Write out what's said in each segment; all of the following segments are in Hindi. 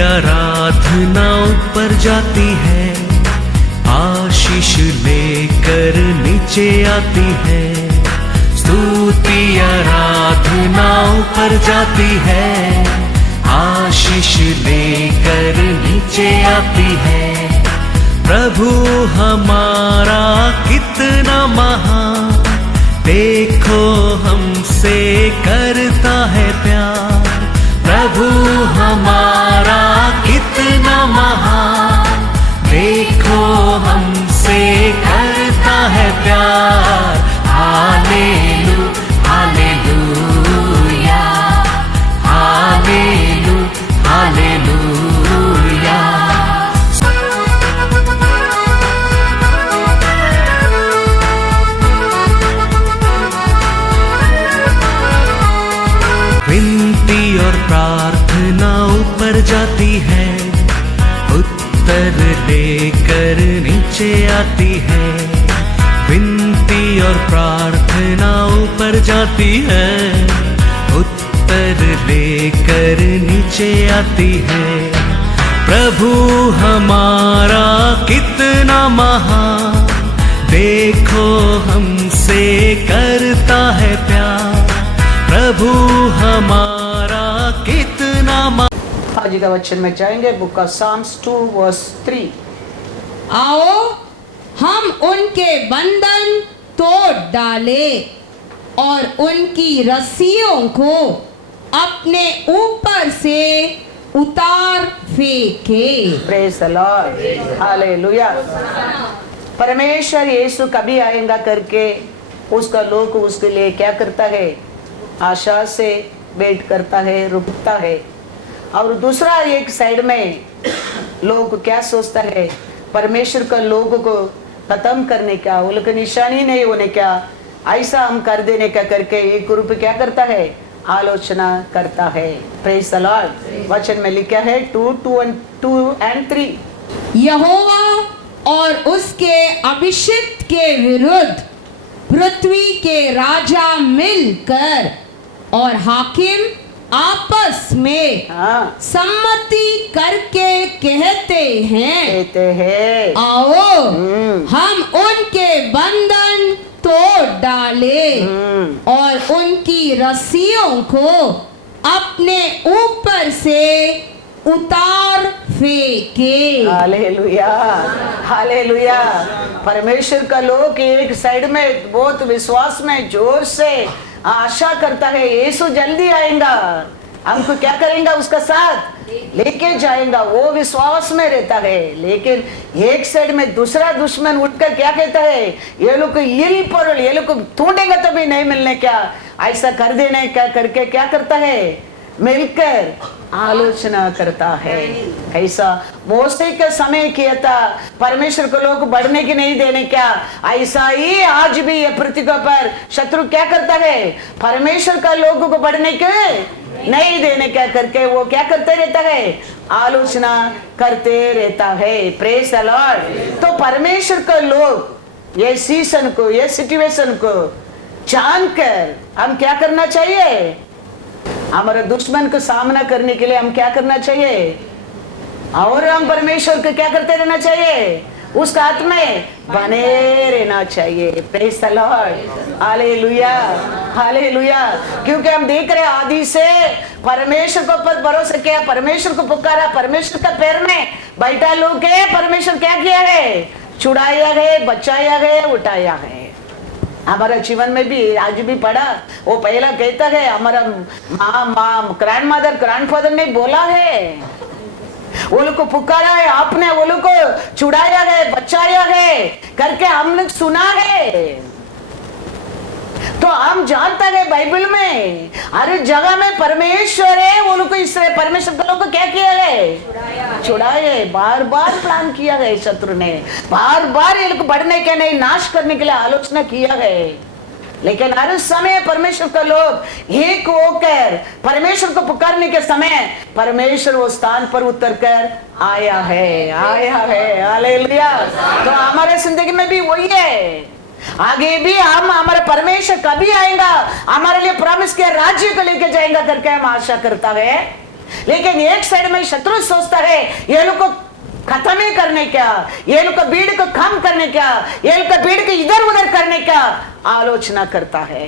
आराधना ऊपर जाती है, आशीष लेकर नीचे आती है। स्तुति आराधना ऊपर जाती है, आशीष लेकर नीचे आती है। प्रभु हमारा कितना महान, देखो हमसे करता है प्यार। प्रभु हमारा कितना महान, देखो हमसे करता है प्यार। हालेलू हालेलूया, हालेलू हालेलूया। विनती और प्रार्थना ऊपर जाती है, उत्तर लेकर नीचे आती है। विनती और प्रार्थना ऊपर जाती है, उत्तर लेकर नीचे आती है। प्रभु हमारा कितना महान, देखो हमसे करता है प्यार। प्रभु हमारा कितना आज का वचन में जाएंगे, बुक ऑफ साम्स 2 वर्स 3। आओ हम उनके बंधन तोड़ डाले और उनकी रस्सियों को अपने ऊपर से उतार फेंके। Praise the Lord, hallelujah. परमेश्वर यीशु कभी आएगा करके उसका लोग उसके लिए क्या करता है, आशा से वेट करता है, रुकता है। और दूसरा एक साइड में लोग क्या सोचता है, परमेश्वर का लोगों को खत्म करने का, वो लोग निशानी नहीं होने का, ऐसा हम कर देने का करके एक ग्रुप क्या करता है, आलोचना करता है। Praise the Lord. वचन में लिखा है 2 and 3। यहोवा और उसके अभिषिक्त के विरुद्ध पृथ्वी के राजा मिलकर और हाकिम आपस में सम्मति करके कहते हैं, आओ हम उनके बंधन तोड़ डाले और उनकी रस्सियों को अपने ऊपर से उतार फेंके। Hallelujah hallelujah. परमेश्वर का लोग एक साइड में बहुत विश्वास में जोर से आशा करता है, यीशु जल्दी आएगा, हमको क्या करेंगे, उसका साथ लेके जाएगा, वो विश्वास में रहता है। लेकिन एक साइड में दूसरा दुश्मन उठकर क्या कहता है, ये लोग इल पर ये लोग ढूंढेंगे तो भी नहीं मिलने, क्या ऐसा कर देने क्या करके क्या करता है, मिलकर आलोचना करता है। ऐसा मोसे के समय किया था, परमेश्वर को लोग बढ़ने की नहीं देने क्या, ऐसा ही आज भी ये पृथ्वी पर शत्रु क्या करता है, परमेश्वर का लोगों को बढ़ने के नहीं देने क्या करके वो क्या करते रहता है, आलोचना करते रहता है। Praise the Lord. तो परमेश्वर का लोग ये सीजन को, ये सिचुएशन को जानकर हम क्या करना चाहिए, हमारे दुश्मन का सामना करने के लिए हम क्या करना चाहिए, और हम परमेश्वर को क्या करते रहना चाहिए, उसका हाथ में बने रहना चाहिए। Praise the Lord, hallelujah hallelujah. क्योंकि हम देख रहे आदि से परमेश्वर को पर भरोसा किया, परमेश्वर को पुकारा, परमेश्वर का पैर में बैठा लोग है, परमेश्वर क्या किया है, छुड़ाया है, बचाया है, उठाया है। हमारा जीवन में भी आज भी पढ़ा, वो पहला कहता है, हमारा माँ ग्रैंड मदर ग्रैंड फादर ने बोला है, वो लोग को पुकारा है आपने, वो लोग को छुड़ाया है, बचाया है करके हमने सुना है। तो हम जानता है बाइबल में हर जगह में परमेश्वर है, वो लोग को इस परमेश्वर के लोग को क्या किया है, छुड़ाए। बार बार प्लान किया है शत्रु ने, बार बार ये लोग बढ़ने के नहीं, नाश करने के लिए आलोचना किया है। लेकिन हर समय परमेश्वर का लोग एक होकर परमेश्वर को पुकारने के समय परमेश्वर वो स्थान पर उतर कर आया है, आया है। हालेलुया। तो हमारे जिंदगी में भी वही है, आगे भी हम हमारा परमेश्वर कभी आएगा, हमारे लिए प्रॉमिस किया राज्य को लेकर जाएगा करके हम आशा करता है। लेकिन एक साइड में शत्रु सोचता है ये लोग को खत्म ही करने क्या, ये लोग का भीड़ को कम करने क्या, ये लोग का भीड़ को इधर उधर करने क्या आलोचना करता है।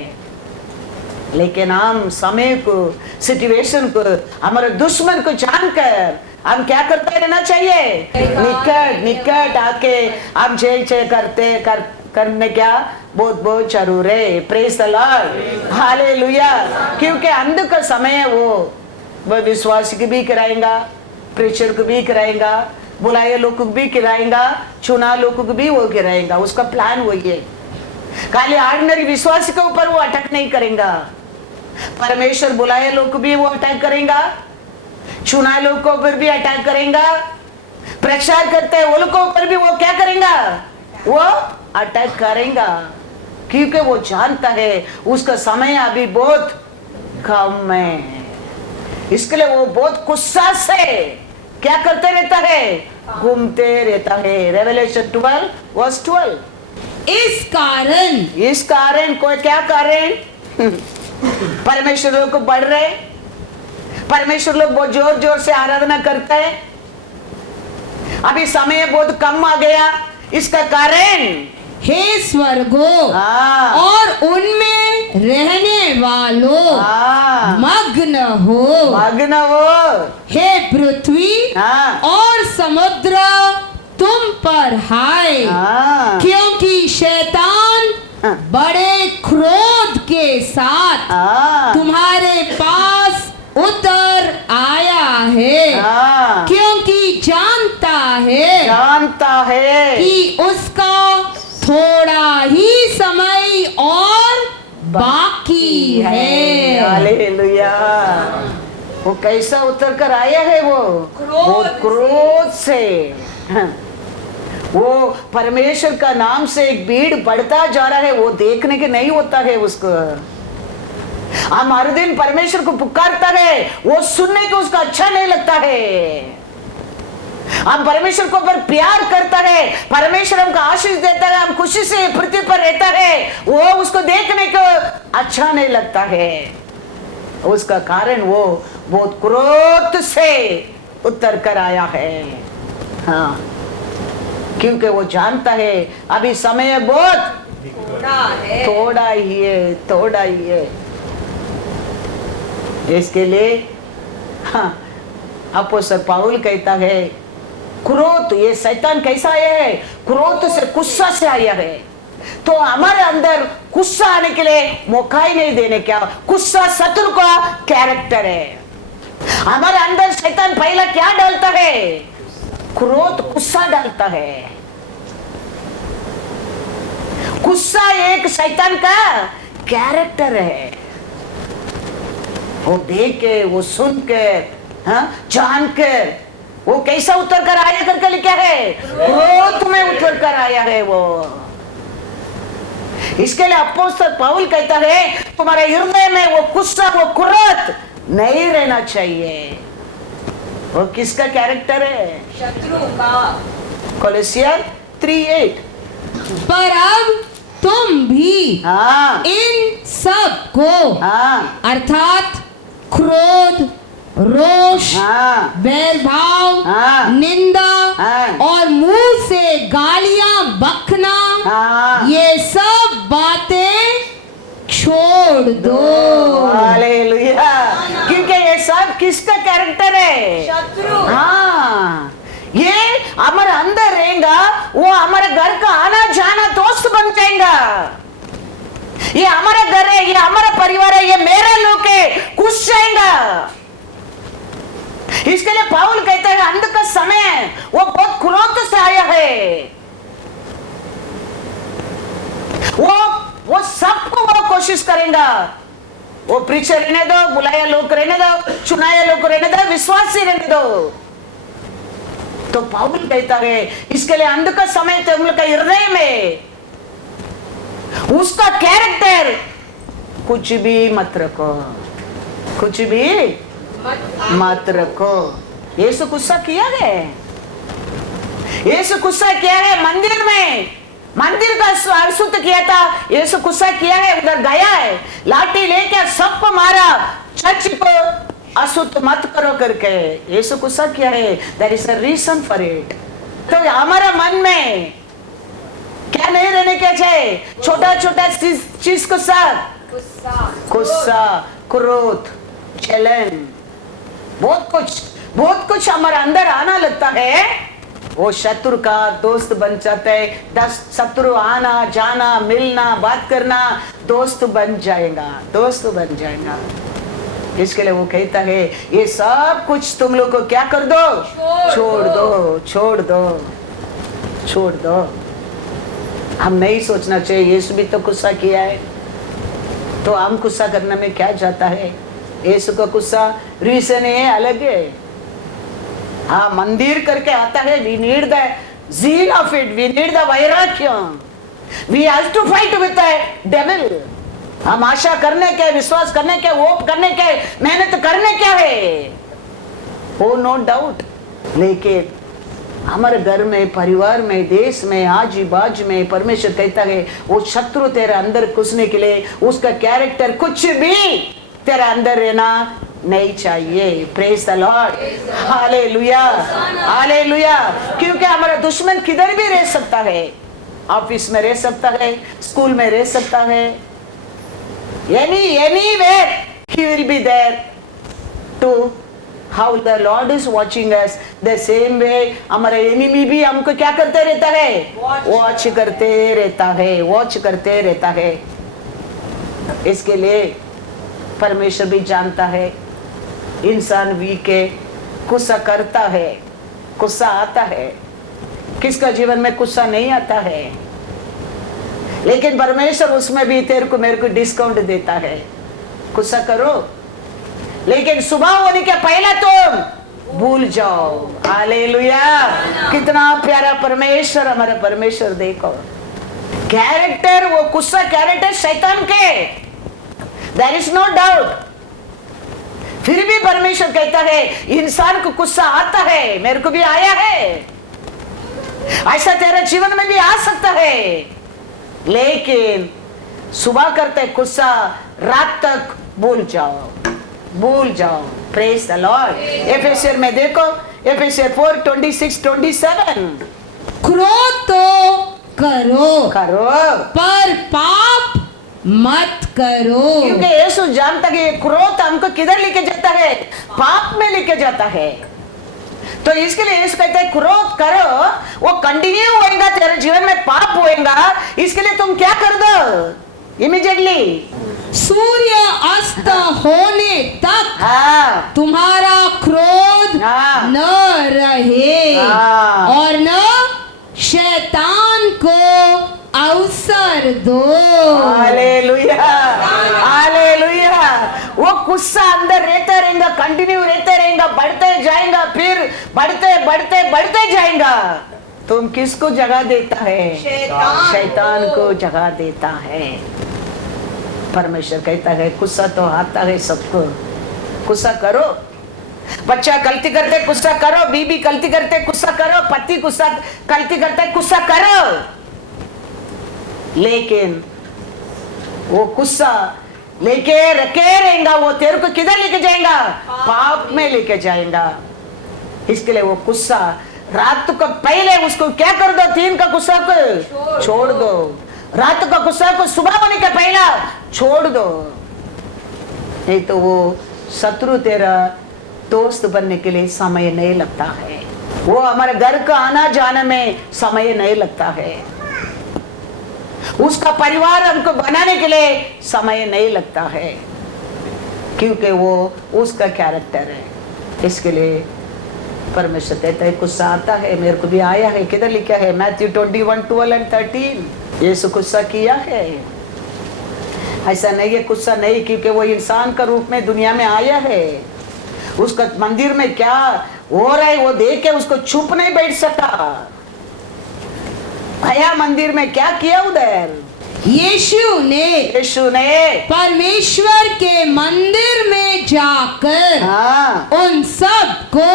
लेकिन हम समय को, सिचुएशन को, हमारे दुश्मन को जानकर हम क्या करते रहना चाहिए, निकट निकट आके हम जय करने क्या बहुत बहुत जरूर है। Praise the Lord, hallelujah. क्योंकि अंत का समय है, वो विश्वासी को भी कराएगा, प्रीचर को भी कराएगा, बुलाए लोग को भी गिराएगा, चुना लोग को भी वो गिराएगा। उसका प्लान वही है। खाली ऑर्डिनरी विश्वासी के ऊपर वो अटैक नहीं करेगा, परमेश्वर बुलाए लोग को भी वो अटैक करेगा, चुना लोग को ऊपर भी अटैक करेगा, प्रचार करते हैं वो लोग को ऊपर भी वो क्या करेगा, वो अटैक करेगा। क्योंकि वो जानता है उसका समय अभी बहुत कम है, इसके लिए वो बहुत गुस्सा से क्या करते रहता है, घूमते रहता है। Revelation 12 verse 12। इस कारण कोई क्या कारण परमेश्वर लोग को बढ़ रहे, परमेश्वर लोग बहुत जोर जोर से आराधना करते हैं। अभी समय बहुत कम आ गया, इसका कारण हे स्वर्गों और उनमें रहने वालों मग्न हो, हे पृथ्वी और समुद्र तुम पर हाय, क्योंकि शैतान बड़े क्रोध के साथ तुम्हारे पास उतर आया है, क्योंकि जानता है कि उसका थोड़ा ही समय और बाकी है। हालेलुया। वो कैसा उतर कर आया है, वो क्रोध से। वो परमेश्वर का नाम से एक भीड़ बढ़ता जा रहा है, वो देखने के नहीं होता है उसको। हम हर दिन परमेश्वर को पुकारता है, वो सुनने को उसका अच्छा नहीं लगता है। हम परमेश्वर को पर प्यार करता है, परमेश्वर हमको आशीष देता है, हम खुशी से पृथ्वी पर रहता है, वो उसको देखने को अच्छा नहीं लगता है। उसका कारण वो बहुत क्रोध से उतर कर आया है। हाँ, क्योंकि वो जानता है अभी समय बहुत थोड़ा ही है। इसके लिए अपोस्तल पौल कहता है, क्रोध, ये शैतान कैसा आया है, क्रोध से, गुस्सा से आया है। तो हमारे अंदर गुस्सा आने के लिए मौका ही नहीं देने क्या। गुस्सा शत्रु का कैरेक्टर है। हमारे अंदर शैतान पहला क्या डालता है, क्रोध, गुस्सा डालता है। गुस्सा एक शैतान का कैरेक्टर है। वो देख के, वो सुन के, जान के वो कैसा उतर कर आया करके लिखा है, क्रोध में उतर कर आया है वो। इसके लिए अपोस्तल पौल कहता है तुम्हारे हृदय में वो गुस्सा, वो क्रोध नहीं रहना चाहिए। वो किसका कैरेक्टर है, शत्रु का। कोलोसियर 3:8। पर अब तुम भी इन सब को अर्थात क्रोध, रोष, बैर भाव, निंदा और मुंह से गालियां बकना, ये सब बातें छोड़ दो। हालेलुया। क्योंकि ये सब किसका कैरेक्टर है, शत्रु। हाँ, ये हमारे अंदर रहेगा, वो हमारे घर का आना जाना दोस्त बन जाएगा। ये हमारा घर है, ये हमारा परिवार है, ये मेरे लोग है, घुस जाएगा। इसके लिए पौल कहता है अंत का समय वो बहुत क्रोध से आया है। वो सबको वो कोशिश करेगा, वो प्रीचर रहने दो, बुलाया लोग रहने दो, चुनाया लोग रहने दो, विश्वासी रहने दो। तो पौल कहता है इसके लिए अंत का समय तुम लोग का हृदय में उसका कैरेक्टर कुछ भी मत रखो, कुछ भी मत रखो। यीशु गुस्सा किया है, यीशु गुस्सा किया है मंदिर में, मंदिर का अशुद्ध किया था, यीशु गुस्सा किया है, उधर गया है, लाठी लेकर सबको मारा, चर्च को अशुद्ध मत करो करके यीशु गुस्सा किया है। There is a reason for it. तो हमारा मन में क्या नहीं रहने क्या चाहिए? छोटा छोटा चीज को साथ गुस्सा, क्रोध, जलन, बहुत कुछ हमारे अंदर आना लगता है। वो शत्रु का दोस्त बन जाता है। 10 शत्रु आना जाना मिलना बात करना दोस्त बन जाएगा। इसके लिए वो कहता है ये सब कुछ तुम लोग को क्या कर दो? छोड़ दो। हम नहीं सोचना चाहिए यीशु भी तो गुस्सा किया है, तो हम गुस्सा करने में क्या जाता है? यीशु का गुस्सा रीजन है अलग है। हाँ, मंदिर करके आता है। We need the zeal of it, we need the वैराग्य, we have to fight with the devil। हम आशा करने के, विश्वास करने के, होप करने के, मेहनत करने क्या है, वो नो डाउट। लेकिन हमारे घर में, परिवार में, देश में, आजी बाज में परमेश्वर कहता है वो शत्रु तेरे अंदर घुसने के लिए उसका कैरेक्टर कुछ भी तेरे अंदर रहना नहीं चाहिए। Praise the Lord, hallelujah, hallelujah. क्योंकि हमारा दुश्मन किधर भी रह सकता है, ऑफिस में रह सकता है, स्कूल में रह सकता है, anywhere he will be there to how the Lord is watching us the same way हमारा एनिमी भी हमको क्या करते रहता है? वॉच करते रहता है। इसके लिए परमेश्वर भी जानता है इंसान वीक है, गुस्सा करता है, गुस्सा आता है। किसका जीवन में गुस्सा नहीं आता है? लेकिन परमेश्वर उसमें भी तेरे को मेरे को डिस्काउंट देता है। गुस्सा करो, लेकिन सुबह होने के पहले तुम भूल जाओ। हालेलुया, कितना प्यारा परमेश्वर, हमारा परमेश्वर। देखो कैरेक्टर, वो गुस्सा कैरेक्टर शैतान के, देयर इज नो डाउट। फिर भी परमेश्वर कहता है इंसान को गुस्सा आता है, मेरे को भी आया है, ऐसा तेरे जीवन में भी आ सकता है। लेकिन सुबह करते गुस्सा, रात तक भूल जाओ। Praise the Lord. एफेसियर में देखो, एफेसियर 4:26-27, क्रोध तो करो पर पाप मत करो। क्योंकि यीशु जानता कि क्रोध हमको किधर लेके जाता है? पाप में लेके जाता है। तो इसके लिए यीशु कहता है क्रोध करो, वो कंटिन्यू होएगा, तेरे जीवन में पाप होएगा। इसके लिए तुम क्या कर दो? इमीडिएटली सूर्य अस्त होने तक तुम्हारा क्रोध न रहे और न शैतान को अवसर दो। Hallelujah, hallelujah. वो गुस्सा अंदर रहता रहेगा, कंटिन्यू रहता रहेगा, बढ़ते जाएगा, फिर बढ़ते जाएगा। तुम किसको जगह देता है? शैतान को जगह देता है। परमेश्वर कहता है गुस्सा तो आता है सबको, गुस्सा करो। बच्चा गलती करते गुस्सा करो, बीबी गलती करते गुस्सा करो, पति गुस्सा गलती करते गुस्सा करो। लेकिन वो गुस्सा लेके रखे रहेगा, वो तेरे को किधर लेके जाएगा? पाप में लेके जाएगा। इसके लिए वो गुस्सा रात को पहले उसको क्या कर दो? 3 का गुस्सा को छोड़ दो। रात का गुस्सा को सुबह होने के पहला छोड़ दो, नहीं तो वो शत्रु तेरा दोस्त बनने के लिए समय नहीं लगता है। वो हमारे घर का आना जाने में समय नहीं लगता है। उसका परिवार हमको बनाने के लिए समय नहीं लगता है, क्योंकि वो उसका कैरेक्टर है। इसके लिए परमेश्वर कहता है गुस्सा आता है, मेरे को भी आया है। किधर लिखा है? मैथ्यू 21:12-13। यीशु गुस्सा किया है। ऐसा नहीं है गुस्सा नहीं, क्योंकि वो इंसान का रूप में दुनिया में आया है। उसका मंदिर में क्या हो रहा है वो देख के उसको चुप नहीं बैठ सका। आया मंदिर में क्या किया उधर? यीशु ने परमेश्वर के मंदिर में जाकर उन सब को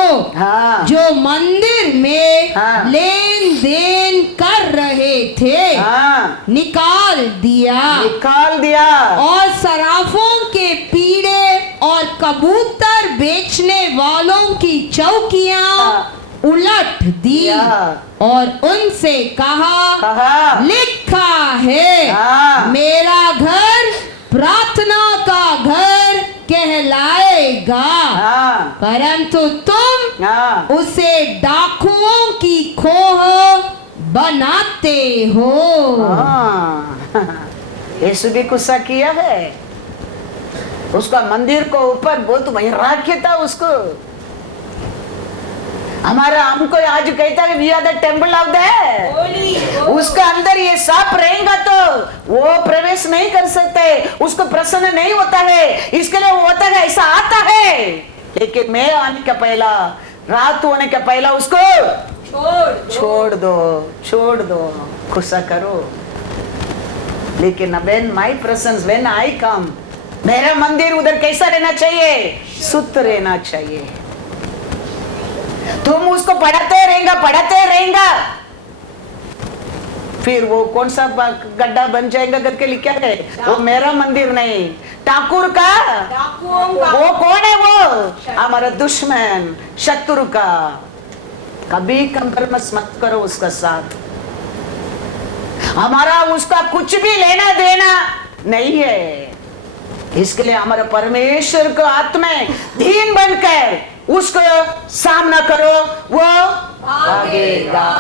जो मंदिर में लेन देन कर रहे थे निकाल दिया और सराफों के पीढ़े और कबूतर बेचने वालों की चौकियां उलट दी और उनसे कहा लिखा है मेरा घर प्रार्थना का घर कहलाएगा, परंतु तुम उसे डाकुओं की खोह बनाते हो। यीशु भी गुस्सा किया है, उसका मंदिर को ऊपर बहुत वैराग्य था उसको। हमारा हमको आज कहता है we are the temple of the, उसका अंदर ये सांप रहेगा तो वो प्रवेश नहीं कर सकते, उसको प्रसन्न नहीं होता है, इसके लिए वो होता है ऐसा आता है। लेकिन मैं आने का पहला, रात होने का पहला उसको छोड़ दो, गुस्सा करो। लेकिन when my presence, when I come, मेरा मंदिर उधर कैसा रहना चाहिए? शुद्ध रहना चाहिए। तुम उसको पढ़ाते रहेगा, फिर वो कौन सा गड्ढा बन जाएगा करके लिखा है, वो मेरा मंदिर नहीं, ठाकुर का। वो कौन है? वो हमारा दुश्मन, शत्रु का। कभी कंप्रोमाइज मत करो उसका साथ। हमारा उसका कुछ भी लेना देना नहीं है। इसके लिए हमारा परमेश्वर को आत्मा दीन बनकर उसको सामना करो, वो भागेगा।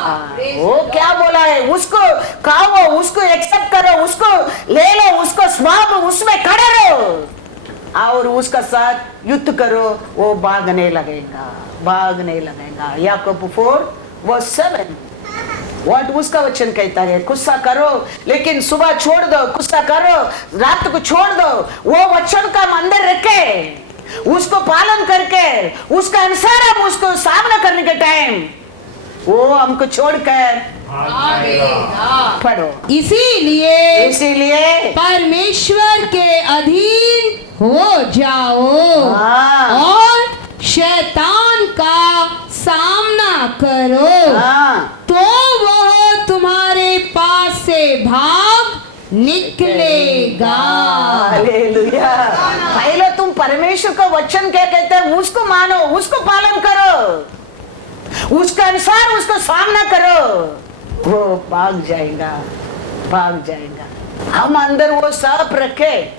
वो क्या बोला है? उसको खाओ, उसको एक्सेप्ट करो, उसको ले लो, उसको स्वाब उसमें खड़े रहो और उसका साथ युद्ध करो, वो भागने लगेगा। याकूब 4:7 व्हाट उसका वचन कहता है, गुस्सा करो लेकिन सुबह छोड़ दो, गुस्सा करो रात को छोड़ दो। वो वचन का अंदर रखे, उसको पालन करके उसका अनुसार हम उसको सामना करने के टाइम वो हमको छोड़कर पढ़ो। इसीलिए परमेश्वर के अधीन हो जाओ और शैतान का सामना करो, तो वह तुम्हारे पास से भाग निकलेगा। हालेलुया। पहले तुम परमेश्वर का वचन क्या कहते हैं उसको मानो, उसको पालन करो, उसका अनुसार उसको सामना करो, वो भाग जाएगा। हम अंदर वो सब रखे,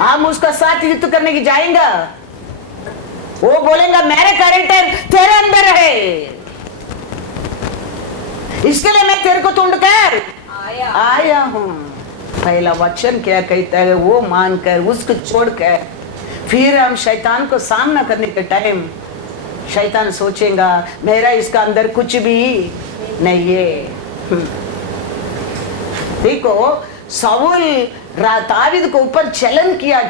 हम उसका साथ युद्ध करने की जाएंगे। वो बोलेगा मेरे कैरेक्टर तेरे अंदर है, इसके लिए मैं तेरे को ढूंढ कर आया हूं। पहला वचन क्या कहता है वो मानकर उसको छोड़कर फिर हम शैतान को सामना करने के टाइम शैतान सोचेगा मेरा इसका अंदर कुछ भी नहीं है। देखो शाऊल दावीद को ऊपर चलन किया,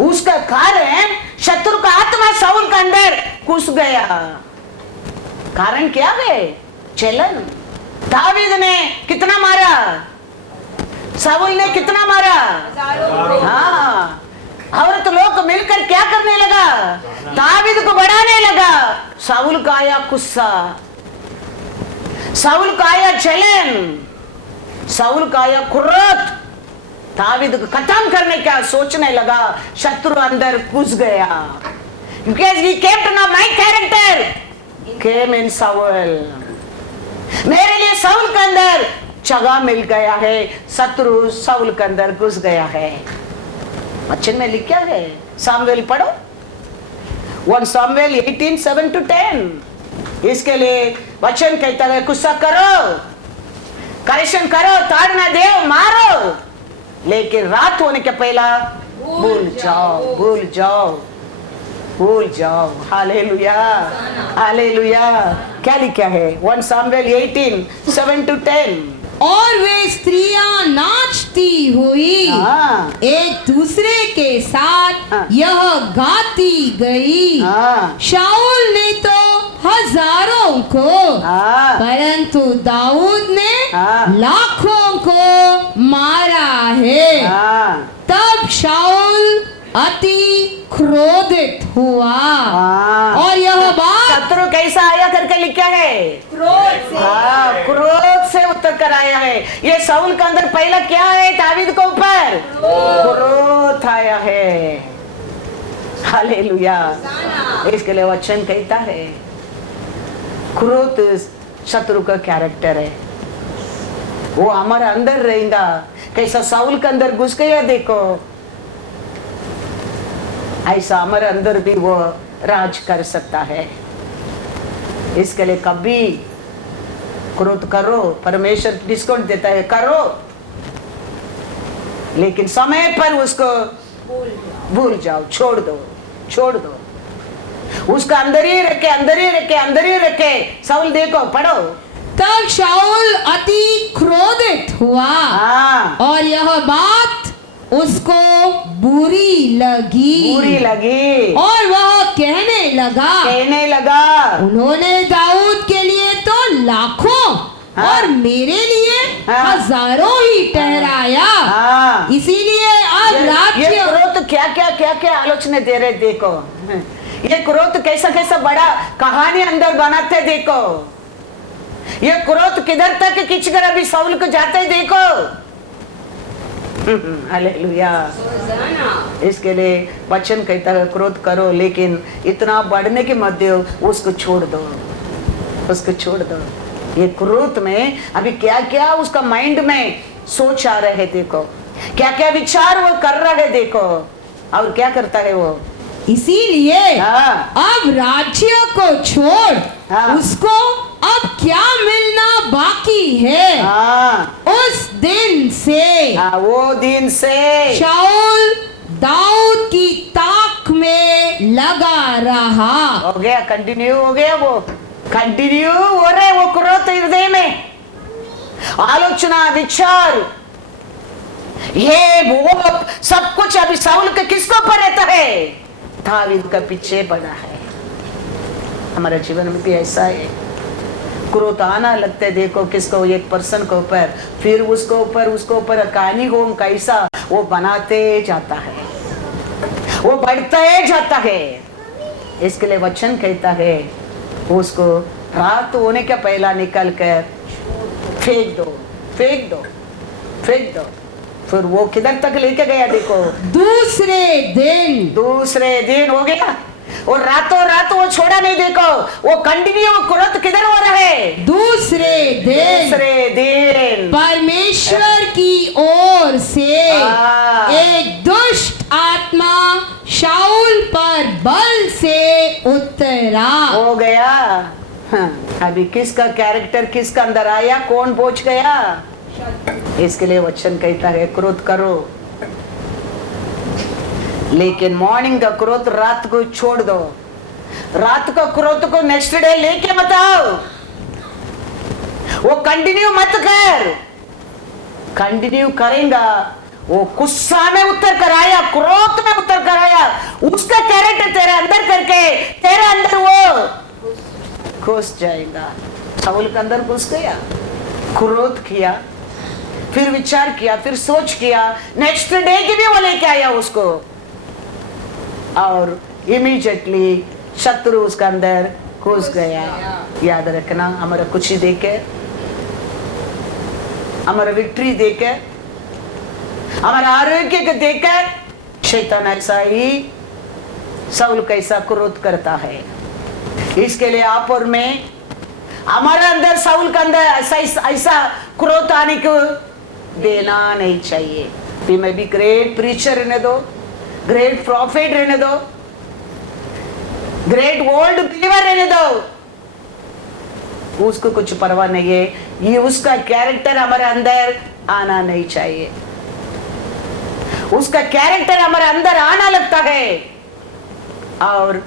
उसका कारण शत्रु का आत्मा शाऊल का अंदर घुस गया। कारण क्या है? चलन। दावीद ने कितना मारा, शाऊल ने कितना मारा? हाँ, और तो लोग मिलकर क्या करने लगा? दावीद को बढ़ाने लगा। शाऊल का आया गुस्सा, शाऊल का आया जलन, शाऊल का आया क्रोध, दावीद को खत्म करने का सोचने लगा। शत्रु अंदर घुस गया। Because he came to know my character came in Saul. मेरे लिए शाऊल के अंदर जगह मिल गया है, शत्रु शाऊल के अंदर घुस गया है। वचन में लिखा है, सामुएल पढ़ो 1 सामुएल 18:7-10। इसके लिए वचन कहता है गुस्सा करो, करेक्शन करो, ताड़ना दे, मारो, लेकिन रात होने के पहला भूल जाओ। हालेलुया। क्या लिखा है 1 सामुएल 18:7-10। और वे स्त्रियां नाचती हुई एक दूसरे के साथ यह गाती गई, शाऊल ने तो हजारों को, परंतु दाऊद ने लाखों को मारा है। तब शाऊल अति क्रोधित हुआ और यह बात शत्रु कैसा आया करके करके लिखा है, क्रोध से। हाँ, क्रोध से उत्तर कराया है। ये शाऊल के अंदर पहला क्या है? दावीद के ऊपर क्रोध आया है। हालेलुया। इसके लिए वचन कहता है क्रोध शत्रु का कैरेक्टर है, वो हमारे अंदर रहेगा। कैसा शाऊल के अंदर घुस गया देखो, ऐसा हमारे अंदर भी वो राज कर सकता है। इसके लिए कभी क्रोध करो, परमेश्वर डिस्काउंट देता है, करो, लेकिन समय पर उसको भूल जाओ, छोड़ दो, छोड़ दो। उसका अंदर ही रखे, अंदर ही रखे, अंदर ही रखे। शाऊल देखो, पढ़ो। तब शाऊल अति क्रोधित हुआ और यह बात उसको बुरी लगी और वह कहने लगा, उन्होंने दाऊद के लिए तो लाखों और मेरे लिए हजारों ही ठहराया, इसीलिए अब राज्य। ये क्रोध क्या क्या क्या क्या आलोचना दे रहे, देखो ये क्रोध कैसा कैसा बड़ा कहानी अंदर बनाते, देखो ये क्रोध किधर तक खींचकर अभी शाऊल को जाते, देखो। हालेलुया। इसके लिए वचन कहता है क्रोध करो, लेकिन इतना बढ़ने के मध्य उसको छोड़ दो, उसको छोड़ दो। ये क्रोध में अभी क्या क्या उसका माइंड में सोच आ रहे हैं, देखो क्या क्या विचार वो कर रहा है, देखो। और क्या करता है वो, इसीलिए अब राज्य को छोड़ उसको अब क्या मिलना बाकी है। उस दिन से, वो दिन से शाऊल दाऊद की ताक में लगा रहा। हो गया, कंटिन्यू हो गया, वो कंटिन्यू हो रहे वो क्रोध हृदय में, आलोचना, विचार, ये वो सब कुछ अभी शाऊल के किसको पर रहता है? दाऊद का पीछे पड़ा है। हमारे जीवन में भी ऐसा है, क्रोध आना लगता है, देखो किसको, एक पर्सन के ऊपर, फिर उसको ऊपर कहानी हो कैसा वो बनाते जाता है, वो बढ़ते जाता है। इसके लिए वचन कहता है उसको रात होने का पहला निकल कर फेंक दो, फेंक दो, फेंक दो। फिर वो किधर तक लेके गया, देखो दूसरे दिन हो गया, और रातों रात वो छोड़ा नहीं, देखो वो कंटिन्यू क्रोध किधर हो रहा है? दूसरे दिन परमेश्वर की ओर से एक दुष्ट आत्मा शाऊल पर बल से उतरा। हो गया। अभी किसका कैरेक्टर किसका अंदर आया, कौन पहुंच गया? इसके लिए वचन कहता है क्रोध करो, लेकिन मॉर्निंग का क्रोध रात को छोड़ दो, रात का क्रोध को नेक्स्ट डे लेके मत आओ, वो कंटिन्यू मत कर। कंटिन्यू करेगा वो गुस्सा में उत्तर कराया, क्रोध में उत्तर कराया, उसका कैरेक्टर तेरे अंदर करके तेरे अंदर वो घुस जाएगा। शाऊल के अंदर घुस गया, क्रोध किया, फिर विचार किया, फिर सोच किया, नेक्स्ट डे की भी वो लेके आया उसको, और इमीडिएटली शत्रु उसका अंदर घुस गया। याद रखना, हमारा कुछ ही देखे, हमारा विक्ट्री देखे, हमारा आरोग्य को देखकर शैतान ऐसा ही शाऊल कैसा क्रोध करता है। इसके लिए आप और मैं, हमारा अंदर शाऊल का अंदर ऐसा क्रोध आने को देना नहीं चाहिए। भी मैं भी ग्रेट प्रीचर रहने दो, ग्रेट प्रॉफिट रहने दो, ग्रेट वर्ल्ड बिलीवर रहने दो, उसको कुछ परवाह नहीं है। ये उसका कैरेक्टर हमारे अंदर आना नहीं चाहिए। उसका कैरेक्टर हमारे अंदर आना लगता है और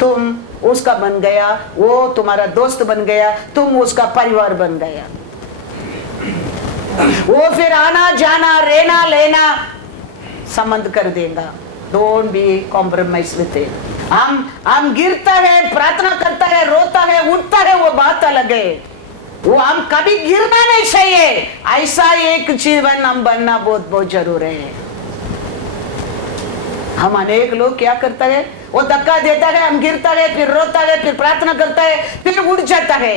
तुम उसका बन गया, वो तुम्हारा दोस्त बन गया, तुम उसका परिवार बन गया। वो फिर आना जाना रहना लेना संबंध कर देगा। Don't be compromise with it. हम गिरता है, प्रार्थना करता है, रोता है, उठता है, वो बात अलग है। वो हम कभी गिरना नहीं चाहिए। ऐसा एक जीवन हम बनना बहुत बहुत जरूरी है। हम अनेक लोग क्या करता है, वो धक्का देता है, हम गिरता है, फिर रोता है, फिर प्रार्थना करता है, फिर उठ जाता है।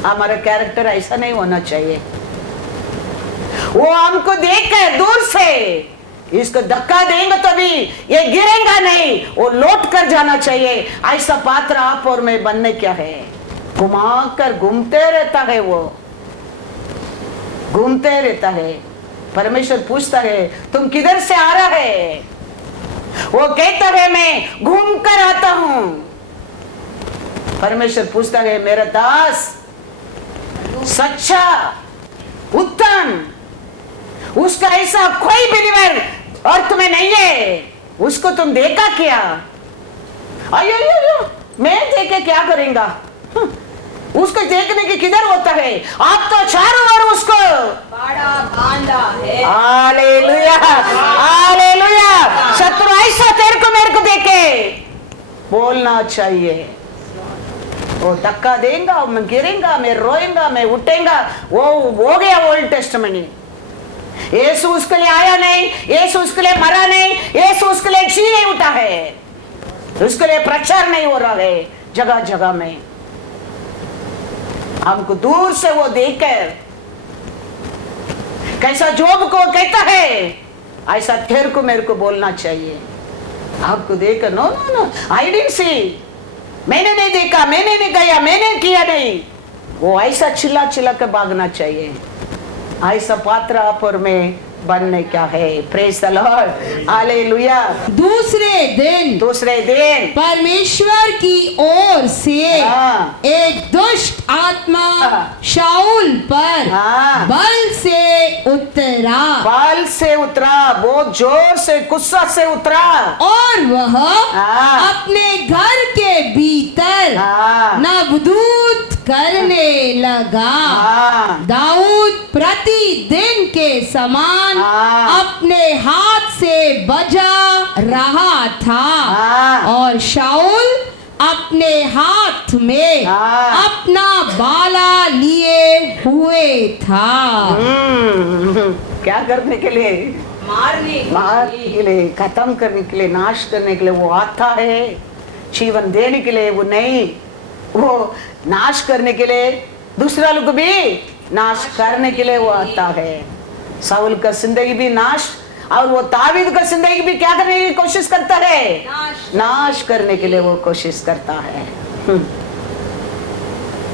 हमारा कैरेक्टर ऐसा नहीं होना चाहिए। वो हमको देखकर दूर से इसको धक्का देंगे तो भी ये गिरेगा नहीं, वो लौट कर जाना चाहिए। ऐसा पात्र आप और मैं बनने क्या है? घुमाकर घूमते रहता है, वो घूमते रहता है। परमेश्वर पूछता है तुम किधर से आ रहा है? वो कहता है मैं घूम कर आता हूं। परमेश्वर पूछता है मेरा दास सच्चा उत्तम, उसका ऐसा कोई बिलीवर और तुम्हें नहीं है, उसको तुम देखा क्या? अयो यो यो, मैं देखे क्या करेंगा? उसको देखने की किधर होता है? आप तो चारों ओर उसको बड़ा बांधा है। Hallelujah, hallelujah. शत्रु ऐसा तेरे को मेरे को देखे बोलना चाहिए। वो धक्का देगा, मैं गिरेगा, मैं रोएगा, मैं उठेगा, वो हो गया ओल्ड टेस्टामेंट। यीशु उसके लिए आया नहीं, यीशु उसके लिए मरा नहीं, यीशु उसके लिए जी नहीं उठा है, उसके लिए प्रचार नहीं हो रहा है जगह जगह में। हमको दूर से वो देखकर कैसा जोब को कहता है ऐसा तेरे को मेरे को बोलना चाहिए। आपको देखकर no no no I didn't see, मैंने नहीं देखा, मैंने नहीं गया, मैंने किया नहीं, वो ऐसा चिल्ला चिल्ला कर भागना चाहिए। ऐसा पात्र आप और मैं बनने क्या है? Praise the Lord, hallelujah. दूसरे दिन परमेश्वर की ओर से एक दुष्ट आत्मा शाऊल पर बल से उतरा, बहुत जोर से गुस्सा से उतरा, और वह अपने घर के भीतर नबूद करने लगा। दाऊद प्रतिदिन के समान अपने हाथ से बजा रहा था, और शाऊल अपने हाथ में अपना बाला लिए हुए था। क्या करने के लिए? मारने के लिए, खत्म करने के लिए, नाश करने के लिए वो आता है। जीवन देने के लिए वो नहीं, वो नाश करने के लिए, दूसरा लोग भी नाश करने के लिए वो आता है। साउल का जिंदगी भी नाश, और वो दाऊद का जिंदगी भी क्या करने की कोशिश करता है? नाश करने के लिए वो कोशिश करता है।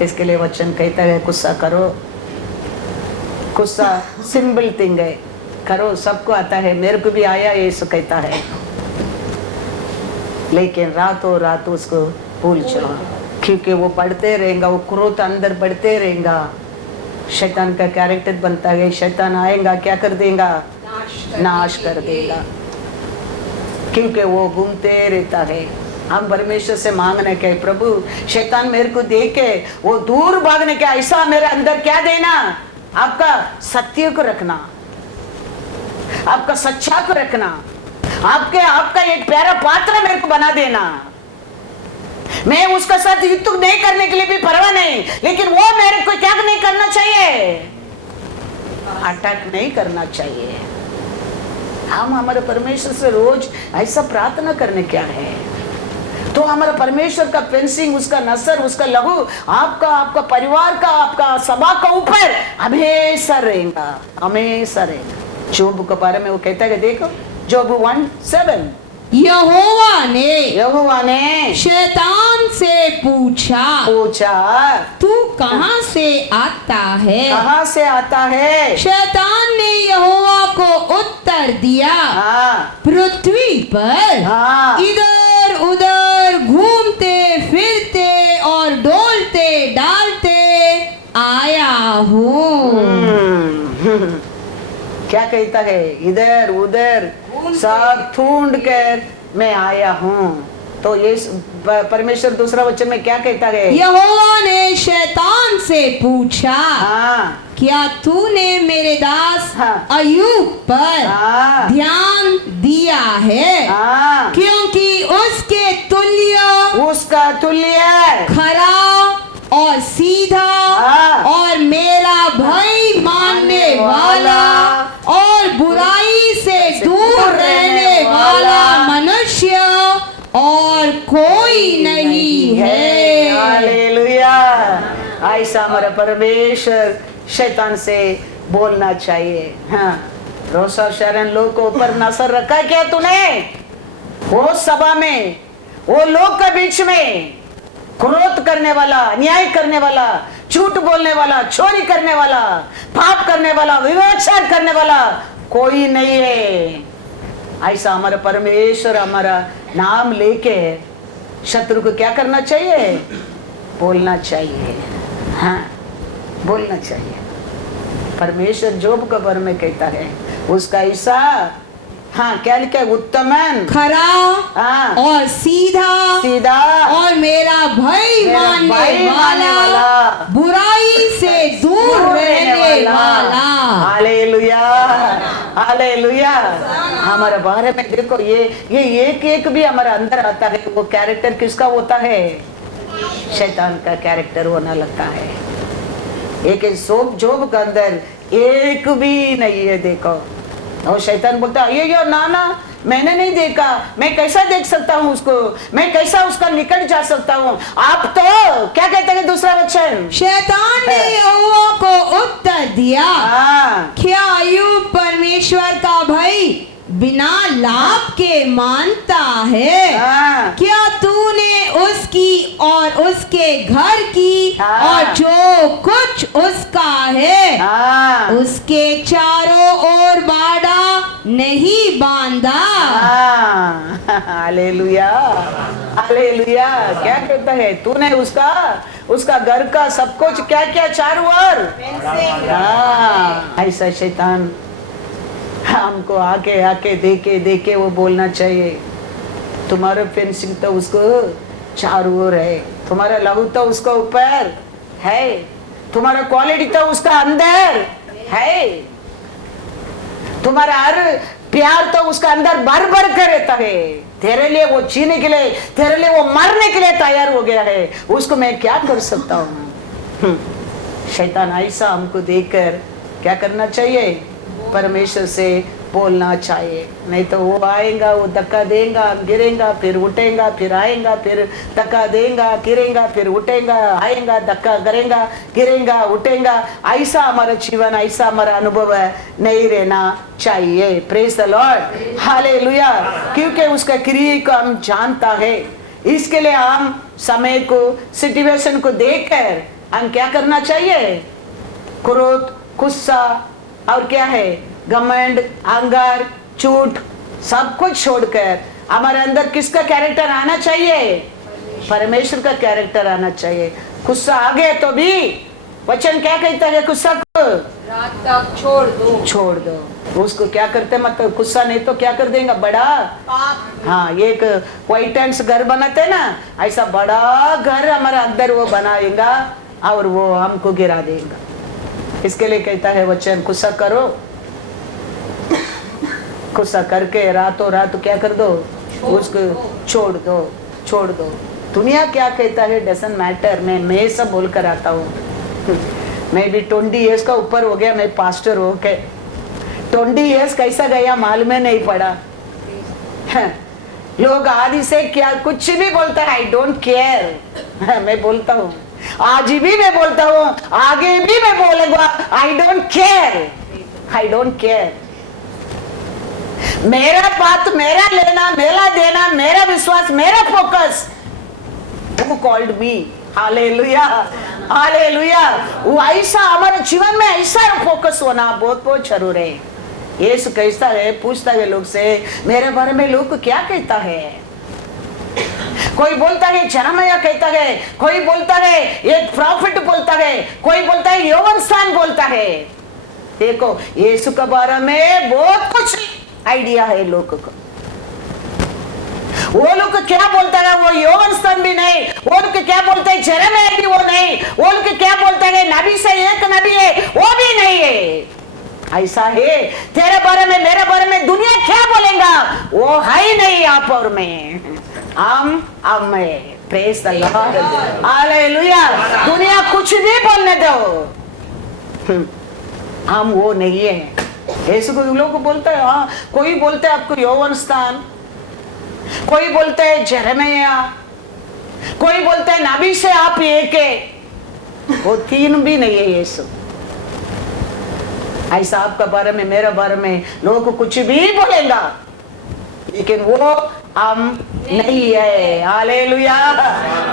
इसके लिए वचन कहता है गुस्सा करो, गुस्सा सिंपल थिंग है, करो, सबको आता है, मेरे को भी आया, ये सो कहता है, लेकिन रातों रात उसको भूल जाओ, क्योंकि वो बढ़ते रहेगा, वो क्रोध अंदर बढ़ते रहेगा, शैतान का कैरेक्टर बनता है। शैतान आएगा क्या कर देगा? नाश कर देगा, क्योंकि वो घूमते रहता है। हम परमेश्वर से मांगने के प्रभु शैतान मेरे को देखे वो दूर भागने के, ऐसा मेरे अंदर क्या देना? आपका सत्य को रखना, आपका सच्चा को रखना, आपका एक प्यारा पात्र मेरे को बना देना। मैं उसका साथ युद्ध नहीं करने के लिए भी परवाह नहीं, लेकिन वो मेरे को क्या नहीं करना चाहिए? अटैक नहीं करना चाहिए। हम हमारे परमेश्वर से रोज ऐसा प्रार्थना करने क्या है? तो हमारा परमेश्वर का फेंसिंग, उसका नसर, उसका लहू आपका परिवार का, आपका सभा का ऊपर हमेशा रहेगा, हमेशा रहेगा। जोब के बारे में वो कहता है, देखो जोब 1:7, यहोवा ने शैतान से पूछा तू कहाँ से आता है? शैतान ने यहोवा को उत्तर दिया, पृथ्वी पर इधर उधर घूमते फिरते और डोलते डालते आया हूँ। क्या कहता है? इधर उधर सब ढूंढ कर मैं आया हूँ। तो ये परमेश्वर दूसरा वचन में क्या कहता है? यहोवा ने शैतान से पूछा, क्या तूने मेरे दास अय्यूब पर ध्यान दिया है? क्योंकि उसका तुल्य खरा और सीधा और मेरा भय मानने वाला और बुराई से दूर रहने वाला मनुष्य और कोई नहीं है। हालेलुया। ऐसा हमारा परमेश्वर शैतान से बोलना चाहिए। हाँ, रोसा शरण लोग को ऊपर नजर रखा है क्या तूने? वो सभा में, वो लोग के बीच में क्रोध करने वाला, अन्याय करने वाला, झूठ बोलने वाला, चोरी करने वाला, पाप करने वाला, व्यभिचार करने वाला कोई नहीं है। ऐसा हमारा परमेश्वर हमारा नाम लेके शत्रु को क्या करना चाहिए? बोलना चाहिए। हाँ, बोलना चाहिए। परमेश्वर जोब के बारे में कहता है, उसका ऐसा हाँ क्या लिखा है? उत्तमन, खरा हाँ, और सीधा सीधा और मेरा भय मानने वाला, बुराई से दूर रहने वाला। Hallelujah, hallelujah. हमारे बारे में देखो, ये एक एक भी हमारे अंदर आता है। वो कैरेक्टर किसका होता है? शैतान का कैरेक्टर होना लगता है। एक सोप जोब के अंदर एक भी नहीं है। देखो, और शैतान बोलता है ये ना मैंने नहीं देखा, मैं कैसा देख सकता हूँ उसको, मैं कैसा उसका निकट जा सकता हूँ। आप तो क्या कहते हैं दूसरा वचन? शैतान ने यहोवा को उत्तर दिया, क्या अय्यूब परमेश्वर का भय बिना लाभ के मानता है? क्या तूने उसकी और उसके घर की और जो कुछ उसका है उसके चारों ओर बाड़ा नहीं बांधा? Hallelujah, hallelujah. क्या कहता है? तूने उसका घर का सब कुछ क्या क्या चारों ओर। ऐसा शैतान हमको आके आके देके वो बोलना चाहिए, तुम्हारा फेंसिंग तो उसको चारों ओर है, तुम्हारा लहू तो उसको ऊपर है, तुम्हारा क्वालिटी तो उसका अंदर है, तुम्हारा हर प्यार तो उसका अंदर भर भर कर रहता है। तेरे लिए वो जीने के लिए, तेरे लिए वो मरने के लिए तैयार हो गया है। उसको मैं क्या कर सकता हूँ? शैतान ऐसा हमको देखकर क्या करना चाहिए? परमेश्वर से बोलना चाहिए। नहीं तो वो आएगा, वो धक्का देगा, गिरेगा, फिर उठेगा, फिर आएगा, फिर धक्का देगा, गिरेगा, फिर उठेगा, आएगा, धक्का करेगा, गिरेगा, उठेगा। ऐसा हमारा जीवन, ऐसा हमारा अनुभव नहीं रहना चाहिए। Praise the Lord, hallelujah. क्योंकि उसका क्रिया को हम जानता है, इसके लिए हम समय को, सिचुएशन को देखकर हम क्या करना चाहिए? क्रोध, गुस्सा और क्या है? घमंड, अहंकार, झूठ सब कुछ छोड़कर हमारे अंदर किसका कैरेक्टर आना चाहिए? परमेश्वर का कैरेक्टर आना चाहिए। गुस्सा आ गया तो भी वचन क्या कहता है? गुस्सा को रात तक छोड़ दो। उसको क्या करते? मतलब गुस्सा नहीं तो क्या कर देगा? बड़ा पाप। हाँ, एक व्हाइट हैंड्स घर बनाते ना, ऐसा बड़ा घर हमारा अंदर वो बनाएगा और वो हमको गिरा देगा। इसके लिए कहता है वचन, गुस्सा करो, गुस्सा करके रातों रात क्या कर दो? उसको छोड़ दो। दुनिया क्या कहता है डजंट मैटर। मैं सब बोल कर आता हूँ। मैं भी 20 इयर्स का ऊपर हो गया, मैं पास्टर हो के 20 इयर्स कैसा गया मालूम नहीं पड़ा। लोग आदि से क्या कुछ भी बोलता है, आई डोंट केयर। मैं बोलता हूँ, आज भी मैं बोलता हूँ, आगे भी मैं बोलूंगा, I don't care, I don't care. मेरा बात, मेरा लेना, मेरा देना, मेरा विश्वास, मेरा focus. Who called me? Hallelujah, hallelujah. वो ऐसा हमारे जीवन में ऐसा फोकस होना बहुत बहुत जरूर है। यीशु कहता है, पूछता है लोग से, मेरे बारे में लोग क्या कहता है? कोई बोलता है जरमया कहता है, कोई बोलता है एक प्रॉफिट बोलता है, कोई बोलता है यौवन स्थान बोलता है। देखो, यीशु के बारे में बहुत कुछ आइडिया है लोगों को। वो लोग क्या बोलता है? वो यौवन स्थान भी नहीं। वो लोग क्या बोलते हैं? जरमया भी वो नहीं। वो लोग क्या बोलते हैं? नबी से एक नबी है, वो भी नहीं है। ऐसा है तेरे बारे में, मेरे बारे में दुनिया क्या बोलेगा? वो है ही नहीं आप और मैं, हम में। Praise the Lord, hallelujah. दुनिया कुछ भी बोलने दो, हम वो नहीं है। ऐसे कोई लोग बोलते हैं, हाँ कोई बोलते हैं आपको यौवन स्थान, कोई बोलते हैं यिर्मयाह, कोई बोलते हैं नबी से आप एक है, वो तीन भी नहीं है यीशु। ऐसा आपका बारे में मेरे बारे में लोग कुछ भी बोलेगा, लेकिन वो हम नहीं है। Hallelujah,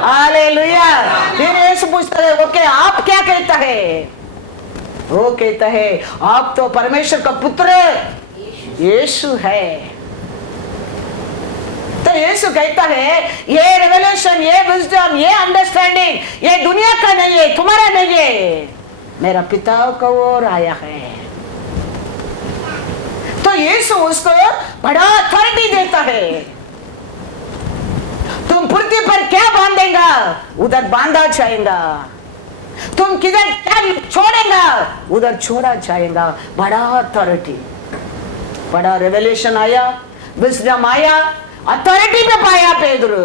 hallelujah. फिर यीशु पूछता है ओके आप क्या कहता है? वो कहता है आप तो परमेश्वर का पुत्र यीशु है। तो यीशु कहता है ये रेवलेशन, ये विजडम, ये अंडरस्टैंडिंग ये दुनिया का नहीं है, तुम्हारा नहीं है, मेरा पिता का ओर आया है। तो यीशु उसको बड़ा अथॉरिटी देता है। तुम पृथ्वी पर क्या बांधेगा उधर बांधा जाएगा, तुम किधर क्या छोड़ेगा उधर छोड़ा जाएगा। बड़ा अथॉरिटी, बड़ा रेवलेशन आया, विजडम आया, अथॉरिटी पे पाया पेदरू।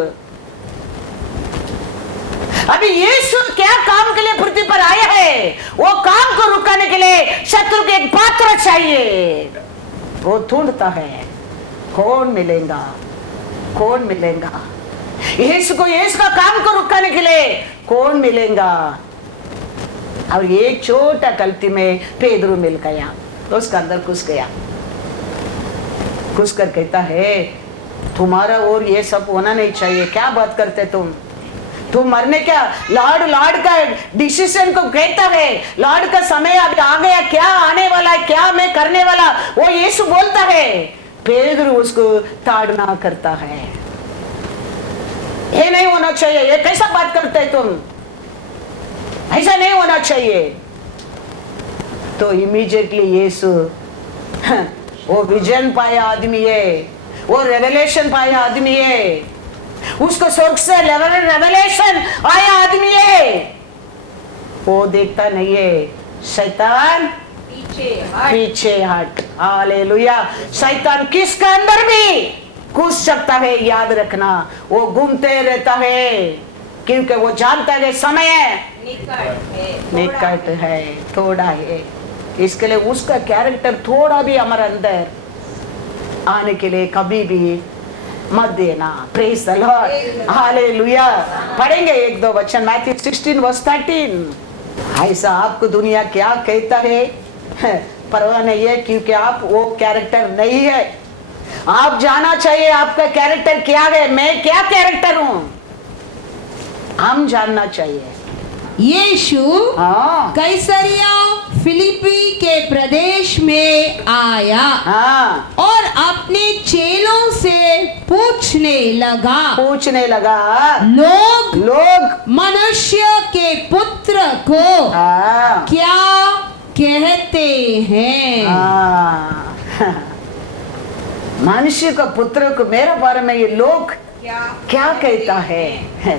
अभी यीशु क्या काम के लिए पृथ्वी पर आया है? वो काम को रुकाने के लिए शत्रु के एक पात्र चाहिए। वो ढूंढता है कौन मिलेगा, कौन मिलेगा यीशु को, यीशु का काम को रुकाने के लिए कौन मिलेगा। और एक छोटा गलती में पेदरू मिल गया, उसका अंदर घुस गया, घुस कर कहता है तुम्हारा और ये सब होना नहीं चाहिए, क्या बात करते तुम मरने क्या? लॉर्ड का डिसीजन को कहता है, लॉर्ड का समय अभी आ गया, क्या आने वाला है, क्या मैं करने वाला, वो यीशु बोलता है। पेदरू उसको ताड़ना करता है, ये नहीं होना चाहिए, ये कैसा बात करते है तुम, ऐसा नहीं होना चाहिए। तो इमीडिएटली यीशु वो विजन पाया आदमी है, वो रेवलेशन पाया आदमी है, उसको स्वर्ग से रेवलेशन आया आदमी है। वो देखता नहीं है, शैतान पीछे हट। हालेलुया। शैतान किसका अंदर भी घुस सकता है, याद रखना, वो घूमते रहता है क्योंकि वो जानता है समय निकट है, थोड़ा है। इसके लिए उसका कैरेक्टर थोड़ा भी हमारे अंदर आने के लिए कभी भी मत देना। Praise the Lord, hallelujah. पढ़ेंगे एक दो वचन, मैथ्यू 16:13। ऐसा आपको दुनिया क्या कहता है परवाह नहीं है, क्योंकि आप वो कैरेक्टर नहीं है। आप जाना चाहिए आपका कैरेक्टर क्या है, मैं क्या कैरेक्टर हूं, हम जानना चाहिए। यीशु कैसरिया फिलिपी के प्रदेश में आया और अपने चेलों से पूछने लगा लोग मनुष्य के पुत्र को क्या कहते हैं? मनुष्य का पुत्र को मेरे बारे में ये लोग क्या कहता है?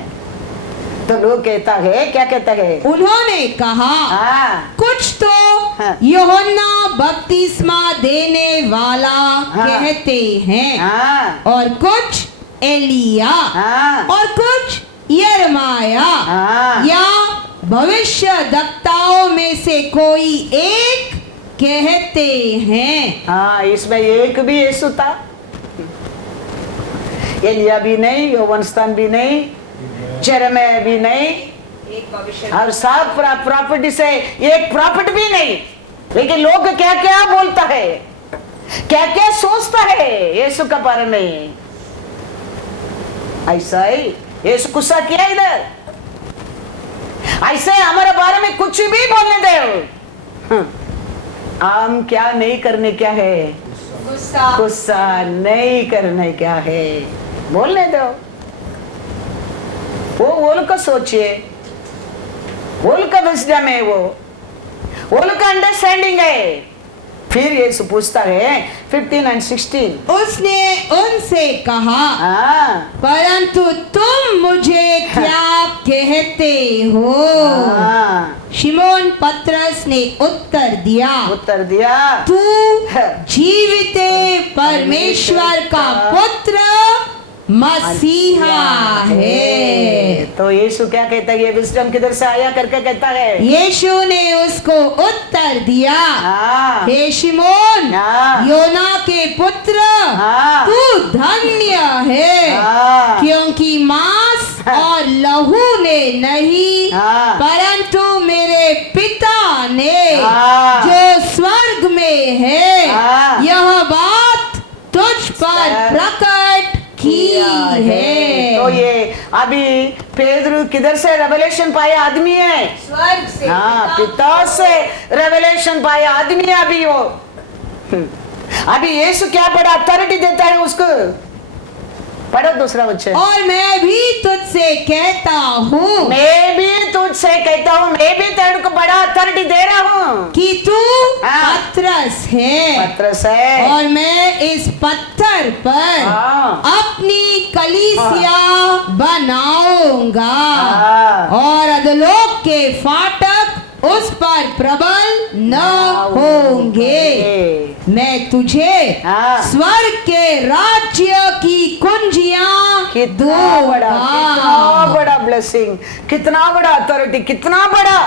तो लोग कहता है, क्या कहता है? उन्होंने कहा कुछ तो यूहन्ना बपतिस्मा देने वाला कहते हैं, और कुछ एलिया, और कुछ यिर्मयाह या भविष्यद्वक्ताओं में से कोई एक कहते हैं। इसमें एक भी यीशु था, एलिया भी नहीं, यौवनस्तान भी नहीं, यिर्मयाह भी नहीं, और सब प्रॉपर्टी से एक प्रॉफिट भी नहीं। लेकिन लोग क्या क्या बोलता है, क्या क्या सोचता है यीशु के बारे में। ऐसा ही यीशु गुस्सा किया इधर, ऐसे हमारे बारे में कुछ भी बोलने दे। हम क्या नहीं करने क्या है, गुस्सा नहीं करने क्या है, बोलने दो। वो का सोचिए, वो का विजडम है, वो का अंडरस्टैंडिंग है। फिर यीशु पूछता है 15 और 16, उसने उनसे कहा परंतु तुम मुझे क्या कहते हो? शिमोन पतरस ने उत्तर दिया तू जीवित परमेश्वर का पुत्र मसीहा है। तो यीशु क्या कहता है, ये विजडम किधर से आया करके कहता है। यीशु ने उसको उत्तर दिया, हाँ, हे शिमोन, हाँ, योना के पुत्र, हाँ, तू धन्य है, हाँ, क्योंकि मांस और लहू ने नहीं, हाँ, परंतु मेरे पिता ने हाँ, जो स्वर्ग में है, हाँ, यह बात तुझ पर प्रकट की है। तो ये अभी पेदरू किधर से रेवलेशन पाया आदमी है, स्वर्ग से, हाँ, पिता से रेवलेशन पाया आदमी है अभी वो। अभी यीशु क्या बड़ा अथॉरिटी देता है उसको, पढ़ो दूसरा वचन। और मैं भी तुझसे कहता हूँ, मैं भी तुझसे कहता हूँ, मैं भी तेरे को बड़ा अथॉरिटी दे रहा हूँ कि तू हाँ, पतरस है, पतरस है, और मैं इस पत्थर पर हाँ, अपनी कलीसिया बनाऊंगा, हाँ, और अधोलोक के फाटक उस पर प्रबल न होंगे। मैं तुझे हाँ, स्वर्ग के राज्य की कुंजियां कितना बड़ा ब्लेसिंग, कितना बड़ा अथॉरिटी, कितना बड़ा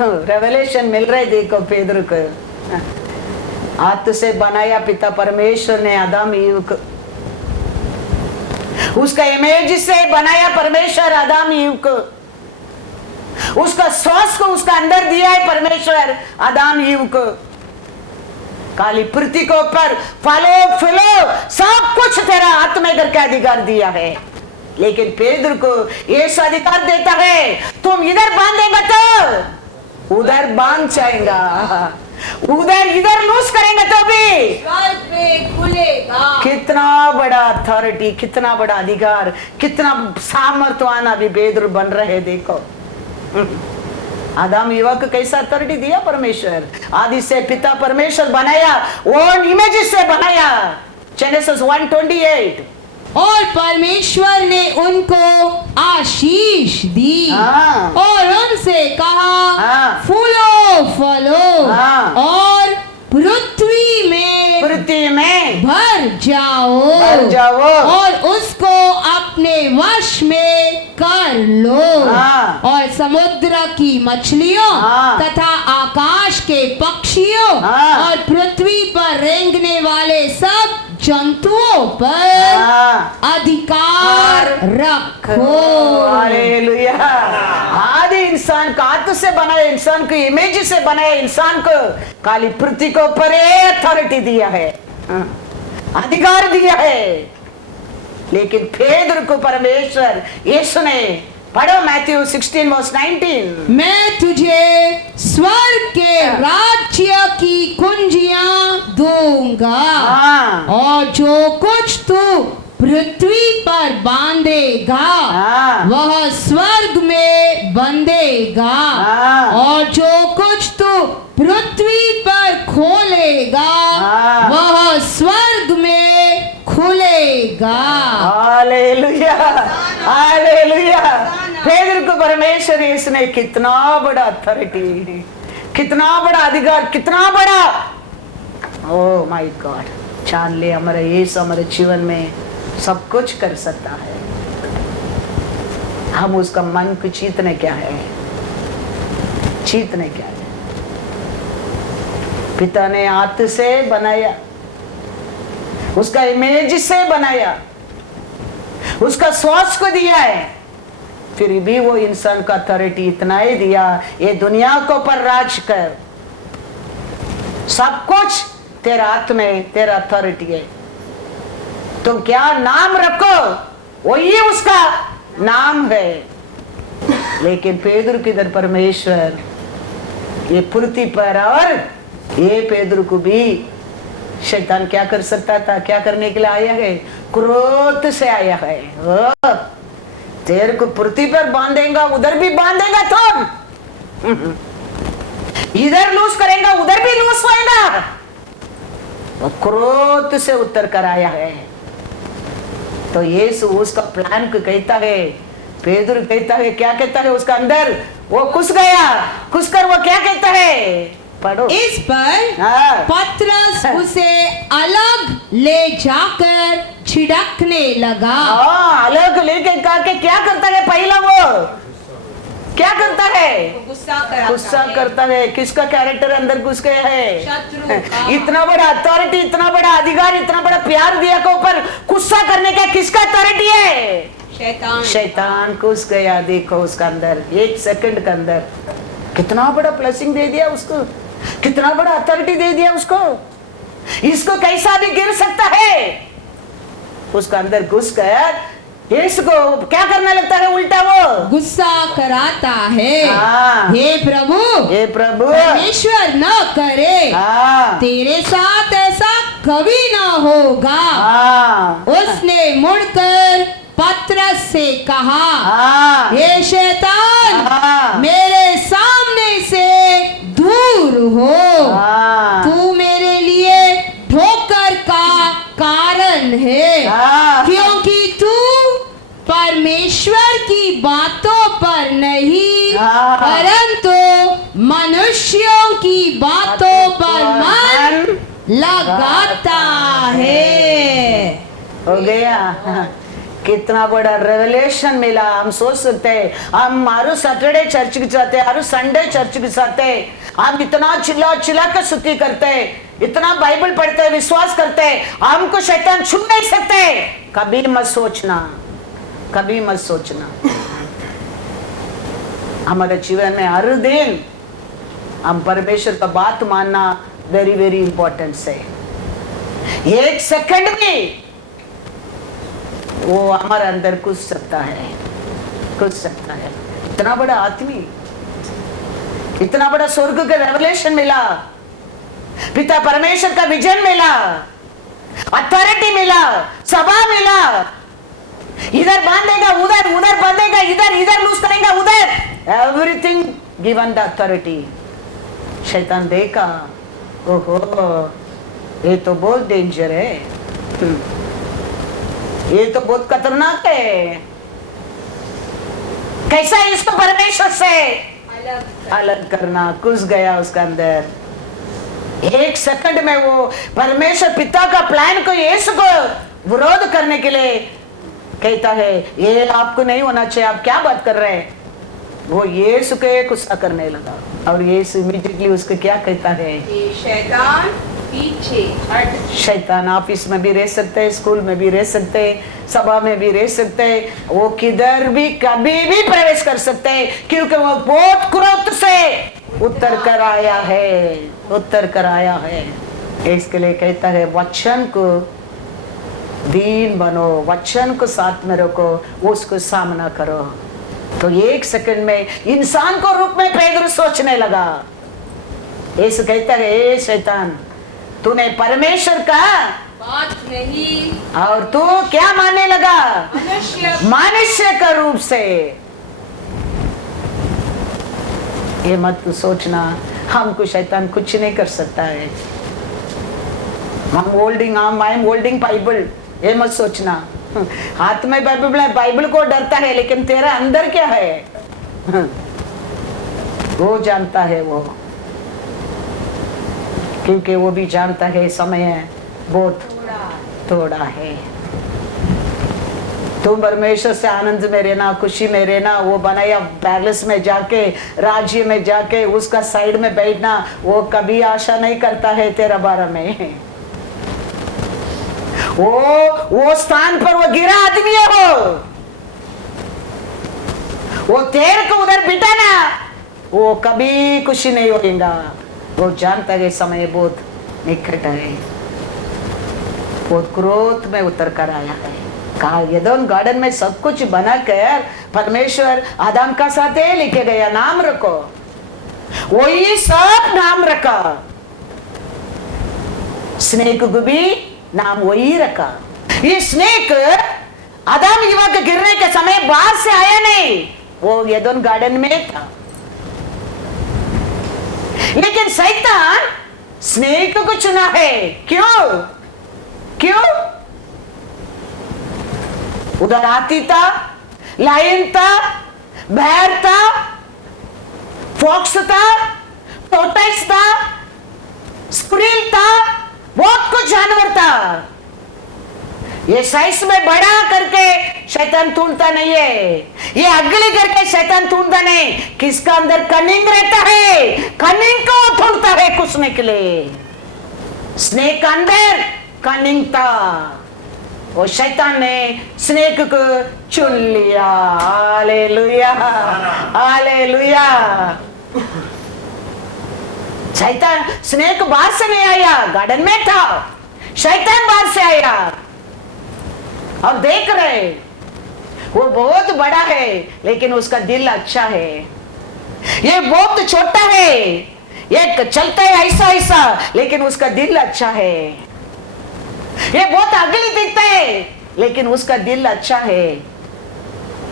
रेवलेशन मिल रहा है। देखो पेदरू को हाथ से बनाया पिता परमेश्वर ने आदम ईव को, उसका इमेज से बनाया परमेश्वर आदम ईव को, उसका श्वास को उसका अंदर दिया है परमेश्वर आदम ईव को। काली पृथ्वी के ऊपर फलो फूलो सब कुछ तेरा हाथ में करके अधिकार दिया है, लेकिन पेदरू को ये अधिकार देता है, तुम इधर बांधेगा तो उधर बांध जाएगा, उधर इधर लूज करेंगे तो भी स्वर्ग में खुलेगा। कितना बड़ा अथॉरिटी, कितना बड़ा अधिकार, कितना सामर्थ्यवान अभी पेदरू बन रहे। देखो आदम युवक कैसा अथॉरिटी दिया परमेश्वर, आदि से पिता परमेश्वर बनाया, वो इमेज से बनाया। जेनेसिस 1:28। और परमेश्वर ने उनको आशीष दी, हाँ, और उनसे कहा, हाँ, फूलो फलो, हाँ, और पृथ्वी में भर जाओ, और उसको अपने वश में कर लो, हाँ, और समुद्र की मछलियों हाँ, तथा आकाश के पक्षियों हाँ, और पृथ्वी पर रेंगने वाले सब जंतुओं पर हाँ, अधिकार रखो। हालेलुया। आदि इंसान का हाथ से बनाया, इंसान को इमेज से बनाया, इंसान को काली पृथ्वी को ऊपर अथॉरिटी दिया है, अधिकार दिया है। लेकिन पेदरू को परमेश्वर यीशु ने, पढ़ो मैथ्यू 16:19, मैं तुझे स्वर्ग के राज्य की कुंजियां दूंगा, हाँ, और जो कुछ तू पृथ्वी पर बांधेगा, हाँ, वह स्वर्ग में बंधेगा, हाँ, और जो कुछ तू पृथ्वी पर खोलेगा, हाँ, वह स्वर्ग में खुलेगा। Hallelujah, hallelujah. पेदरू को परमेश्वर इसने कितना बड़ा अथॉरिटी, कितना बड़ा अधिकार, कितना बड़ा, ओ माय गॉड। जान ले हमारा यीशु हमारे जीवन में सब कुछ कर सकता है, हम उसका मन को जीतने क्या है, जीतने क्या है। पिता ने हाथ से बनाया, उसका इमेज से बनाया, उसका श्वास को दिया है, फिर भी वो इंसान का अथॉरिटी इतना ही दिया, ये दुनिया को पर राज कर, सब कुछ तेरा हाथ में, तेरा अथॉरिटी है। तुम क्या नाम रखो वही उसका नाम है। लेकिन पेदरू किधर परमेश्वर ये पृथ्वी पर, और ये पेदरू को भी शैतान क्या कर सकता था, क्या करने के लिए आया है, क्रोध से आया है। तेरे को पृथ्वी पर बांधेगा, उधर भी बांधेगा, तुम इधर लूज करेगा, उधर भी लूज होएगा। क्रोध से उत्तर कर आया है। तो यीशु उसका प्लान को कहता है, पेदरू कहता है, क्या कहता है उसका अंदर, वो घुस गया, घुसकर वो क्या कहता है, पढ़ो। इस पर हाँ। पतरस उसे अलग ले जाकर छिड़कने लगा। हाँ, अलग लेके कहा के क्या करता है? पहला वो क्या करता है? गुस्सा करता है। किसका कैरेक्टर अंदर घुस गया है? शत्रु का। इतना बड़ा अथॉरिटी, इतना बड़ा अधिकार, इतना बड़ा प्यार दिया के ऊपर गुस्सा करने का किसका अथॉरिटी है? शैतान। शैतान घुस गया। देखो उसका अंदर 1 सेकंड के अंदर कितना बड़ा ब्लेसिंग दे दिया उसको, कितना बड़ा अथॉरिटी दे दिया उसको। इसको कैसा भी गिर सकता है। उसका अंदर घुस गया। इसको क्या करने लगता है? उल्टा वो गुस्सा कराता है। हाँ। हे प्रभु, हे प्रभु, परमेश्वर न करे, हाँ, तेरे साथ ऐसा कभी न होगा। हाँ, उसने मुड़कर पतरस से कहा, हाँ, हे शैतान, हाँ, मेरे सामने से दूर हो। हाँ, तू मेरे लिए ठोकर का कारण है, हाँ, क्योंकि तू परमेश्वर की बातों पर नहीं, हाँ, परंतु मनुष्यों की बातों पर मन लगाता है। हो गया। हाँ। कितना बड़ा रेवलेशन मिला। हम सोच सकते हैं हम हर सैटरडे चर्च के जाते हैं, हर संडे चर्च के जाते हैं, हम इतना चिल्ला चिल्ला कर स्तुति करते हैं, इतना बाइबल पढ़ते हैं, विश्वास करते हैं, हमको शैतान छू नहीं सकते। कभी मत सोचना, कभी मत सोचना। हमारे जीवन में हर दिन हम परमेश्वर का बात मानना वेरी वेरी इंपॉर्टेंट है। 1 सेकंड में वो हमारे अंदर घुस सकता है, घुस सकता है। इतना बड़ा आदमी, इतना बड़ा स्वर्ग का रेवलेशन मिला, पिता परमेश्वर का विजन मिला, अथॉरिटी मिला, सभा मिला। इधर बांधेगा उधर, उधर बांधेगा इधर, इधर लूज करेगा उधर, एवरीथिंग गिवन द अथॉरिटी। शैतान देखा, ओहो ये तो बहुत डेंजर है, ये तो बहुत खतरनाक है। कैसा इसको परमेश्वर से अलग करना। घुस गया उसका अंदर। 1 सेकंड में वो परमेश्वर पिता का प्लान को, यीशु को विरोध करने के लिए कहता है ये आपको नहीं होना चाहिए, आप क्या बात कर रहे हैं। वो यीशु के गुस्सा करने लगा और यीशु इमीडिएटली उसको क्या कहता है? शैतान पीछे हट। शैतान ऑफिस में भी रह सकते हैं, स्कूल में भी रह सकते हैं, सभा में भी रह सकते हैं, वो किधर भी कभी भी प्रवेश कर सकते हैं, क्योंकि वो बहुत क्रोध से उत्तर कर आया है, उत्तर कर आया है। इसके लिए कहता है वचन को दीन बनो, वचन को साथ में रखो, उसको सामना करो। तो 1 सेकंड में इंसान को रूप में पेदरू सोचने लगा। यीशु कहता है ए शैतान, तूने परमेश्वर का बात नहीं और तू क्या मानने लगा? मनुष्य का रूप से। ये मत सोचना हमको शैतान कुछ नहीं कर सकता है। आई एम होल्डिंग बाइबल, ये मत सोचना। हाथ में बाइबल को डरता है, लेकिन तेरा अंदर क्या है वो जानता है वो, क्योंकि वो भी जानता है समय बहुत थोड़ा है। तुम परमेश्वर से आनंद में रहना, खुशी में रहना, वो बनाया पैलेस में जाके, राज्य में जाके उसका साइड में बैठना, वो कभी आशा नहीं करता है तेरा बारे में। वो स्थान पर वो गिरा आदमी है, वो तेरे को उधर बिठाना, वो कभी खुशी नहीं होगा। वो जानता है समय बहुत निकट है, बहुत क्रोध में उतर कर आया है। कहा एदोम गार्डन में सब कुछ बना कर परमेश्वर आदम का साथ लेके गया, नाम रखो, वही सब नाम रखा, स्नेक को भी नाम वही रखा। ये स्नेक आदम युवा के गिरने के समय बाहर से आया नहीं, वो एदोम गार्डन में था। लेकिन शैतान स्नेक को चुना है। क्यों? क्यों? उधर हाथी था, लायन था, बैर था, फॉक्स था, टोर्टोइस था, स्क्रीन था, बहुत कुछ जानवर था। ये साइज में बड़ा करके शैतान ढूंढता नहीं है, ये अगली करके शैतान ढूंढता नहीं। किसका अंदर कनिंग रहता है, कनिंग को ढूंढता है कुछने के लिए। स्नेक का अंदर कनिंग था, वो शैतान ने स्नेक को चुन लिया। Hallelujah, hallelujah. शैतान, स्नेक बाहर से नहीं आया, गार्डन में था, शैतान बाहर से आया। अब देख रहे वो बहुत बड़ा है लेकिन उसका दिल अच्छा है। ये बहुत छोटा है, ये चलता है ऐसा ऐसा लेकिन उसका दिल अच्छा है। ये बहुत अगली दिखता है लेकिन उसका दिल अच्छा है।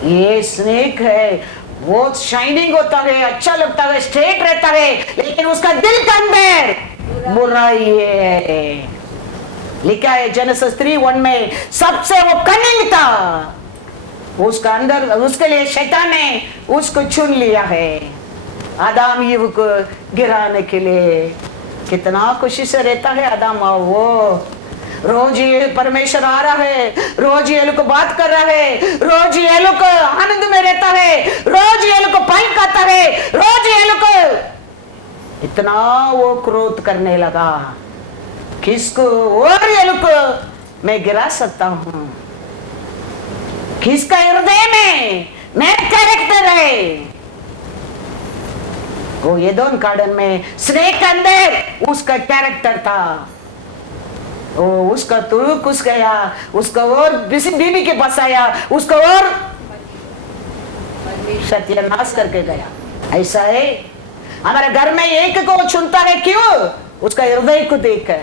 ये स्नेक है, बहुत शाइनिंग होता है, अच्छा लगता है, स्ट्रेट रहता है, लेकिन उसका दिल के अंदर बुराई है। लिखा है जेनेसिस 3:1 में, सबसे वो कनिंग था, उसका अंदर, उसके लिए शैतान ने उसको चुन लिया है आदम ईव को गिराने के लिए। कितना खुशी से रहता है आदम, वो रोज ये परमेश्वर आ रहा है, रोज ये लोग को बात कर रहा है, रोज ये लोग को आनंद में रहता है, रोज ये लोग को फल खाता है, रोज ये लोग को। इतना वो क्रोध करने लगा, किसको और ये लोग को मैं गिरा सकता हूं, किसका हृदय में मैं कैरेक्टर है। वो ये दोनों गार्डन में स्नेक के अंदर उसका कैरेक्टर था। वो उसका तुरुक घुस गया, उसका और बीबी के पास आया, उसका और सत्यानाश करके गया। ऐसा है हमारे घर में एक को चुनता है, क्यों? उसका हृदय को देखकर।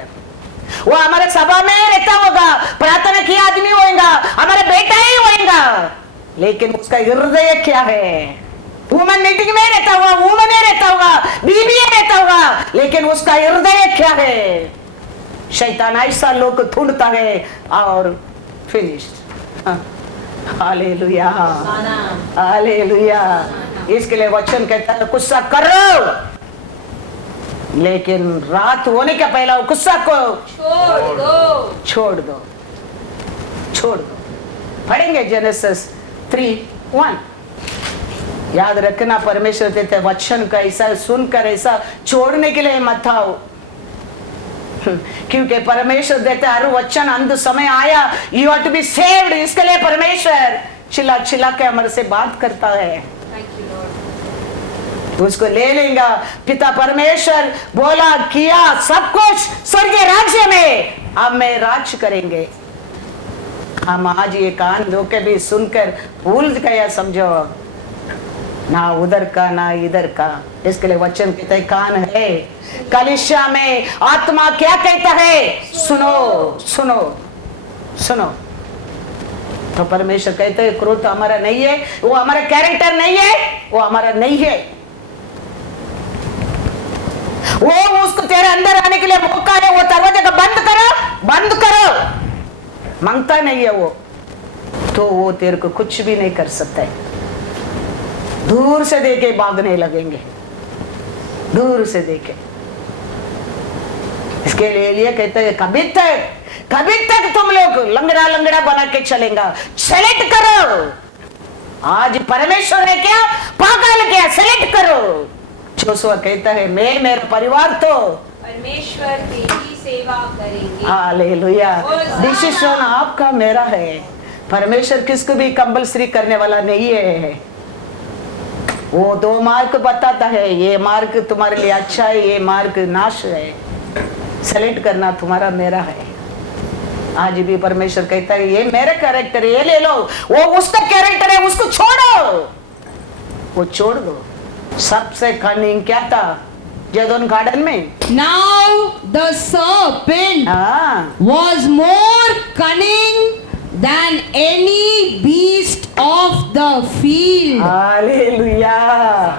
वो हमारे सभा में रहता होगा, प्रार्थना किया आदमी होगा, हमारा बेटा ही होगा, लेकिन उसका हृदय क्या है? वुमन मीटिंग में रहता होगा, वुमन में रहता होगा, बीबी में रहता होगा, लेकिन उसका हृदय क्या है? शैतान ऐसा लोग ढूंढता है और फिनिश्ड। Hallelujah, hallelujah. इसके लिए वचन कहता है गुस्सा करो, लेकिन रात होने का पहला गुस्सा को छोड़ दो, छोड़ दो, छोड़ दो। पढ़ेंगे जेनेसिस 3:1। याद रखना, परमेश्वर देते वचन का ऐसा सुनकर ऐसा छोड़ने के लिए मत आओ, क्योंकि परमेश्वर देता हर वचन अंत समय आया, you have to be saved. इसके लिए परमेश्वर चिल्ला चिल्ला के हमारे से बात करता है, उसको ले लेगा। पिता परमेश्वर बोला किया सब कुछ स्वर्गीय राज्य में, अब मैं राज करेंगे। हम आज ये कान दो के भी सुनकर भूल गया, समझो ना उधर का ना इधर का। इसके लिए वचन कहता है कान है, कलीसिया में आत्मा क्या कहता है, सुनो सुनो सुनो। तो परमेश्वर कहते हैं क्रोध हमारा नहीं है, वो हमारा कैरेक्टर नहीं है, वो हमारा नहीं है। वो उसको तेरे अंदर आने के लिए मौका है, वो दरवाजे का बंद करो, बंद करो। मांगता नहीं है वो, तो वो तेरे को कुछ भी नहीं कर सकता है। दूर से देखे भागने लगेंगे, दूर से देखे। इसके लिए कहते हैं कभी तक तुम लोग लंगड़ा लंगड़ा बना के चलेगा। सेलेक्ट करो, आज परमेश्वर है क्या, पागल क्या, सेलेक्ट करो। जोशुआ कहता है मैं मेरा परिवार तो परमेश्वर की ही सेवा करेंगे। हालेलुया। डिसीजन आपका मेरा है। परमेश्वर किसको भी कंपल्सरी करने वाला नहीं है। वो 2 मार्ग बताता है, ये मार्ग तुम्हारे लिए अच्छा है, ये मार्ग नाश है। सेलेक्ट करना तुम्हारा मेरा है। आज भी परमेश्वर कहता है ये मेरा कैरेक्टर है, ये ले लो। वो उसका कैरेक्टर है, उसको छोड़ो, वो छोड़ दो। सबसे कनिंग क्या था जदोन गार्डन में? Now the serpent was more cunning than any beast of the field. Hallelujah.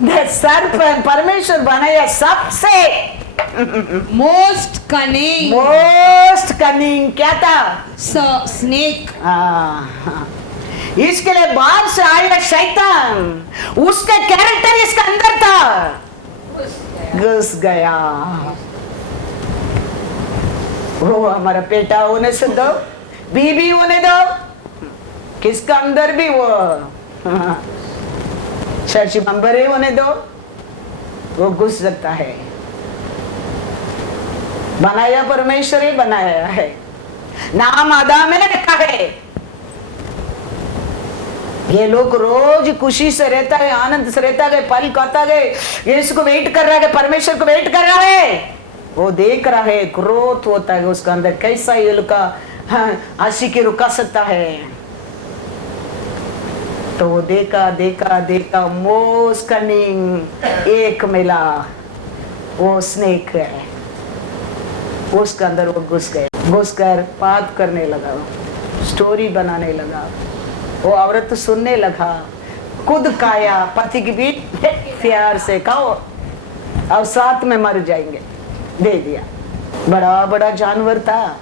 The serpent, परमेश्वर बनाया सबसे most cunning. Most cunning क्या था? Snake. इसके लिए बाहर से आया शैतान, उसका कैरेक्टर इसका अंदर था, घुस गया। वो हमारा बेटा होने से दो, बीबी होने दो, किसका अंदर भी वो चर्च मेंबर होने दो, वो घुस सकता है। बनाया परमेश्वर ही बनाया है, नाम आदम में रखा है। ये लोग रोज खुशी से रहता है, आनंद से रहता है, पल खाता है, यीशु को वेट कर रहा है, परमेश्वर को वेट कर रहा है। वो देख रहा है, ग्रोथ होता है उसका अंदर, कैसा ये लोग का आशी की रुका सकता है। तो वो देखा देखा देखा, मोस्ट कनिंग एक मिला, वो स्नेक है, उसके अंदर वो घुस गए, घुसकर बात करने लगा, स्टोरी बनाने लगा। वो औरत सुनने लगा, खुद खाया, पति की भी प्यार से खाओ और साथ में मर जाएंगे, दे दिया। बड़ा बड़ा जानवर था,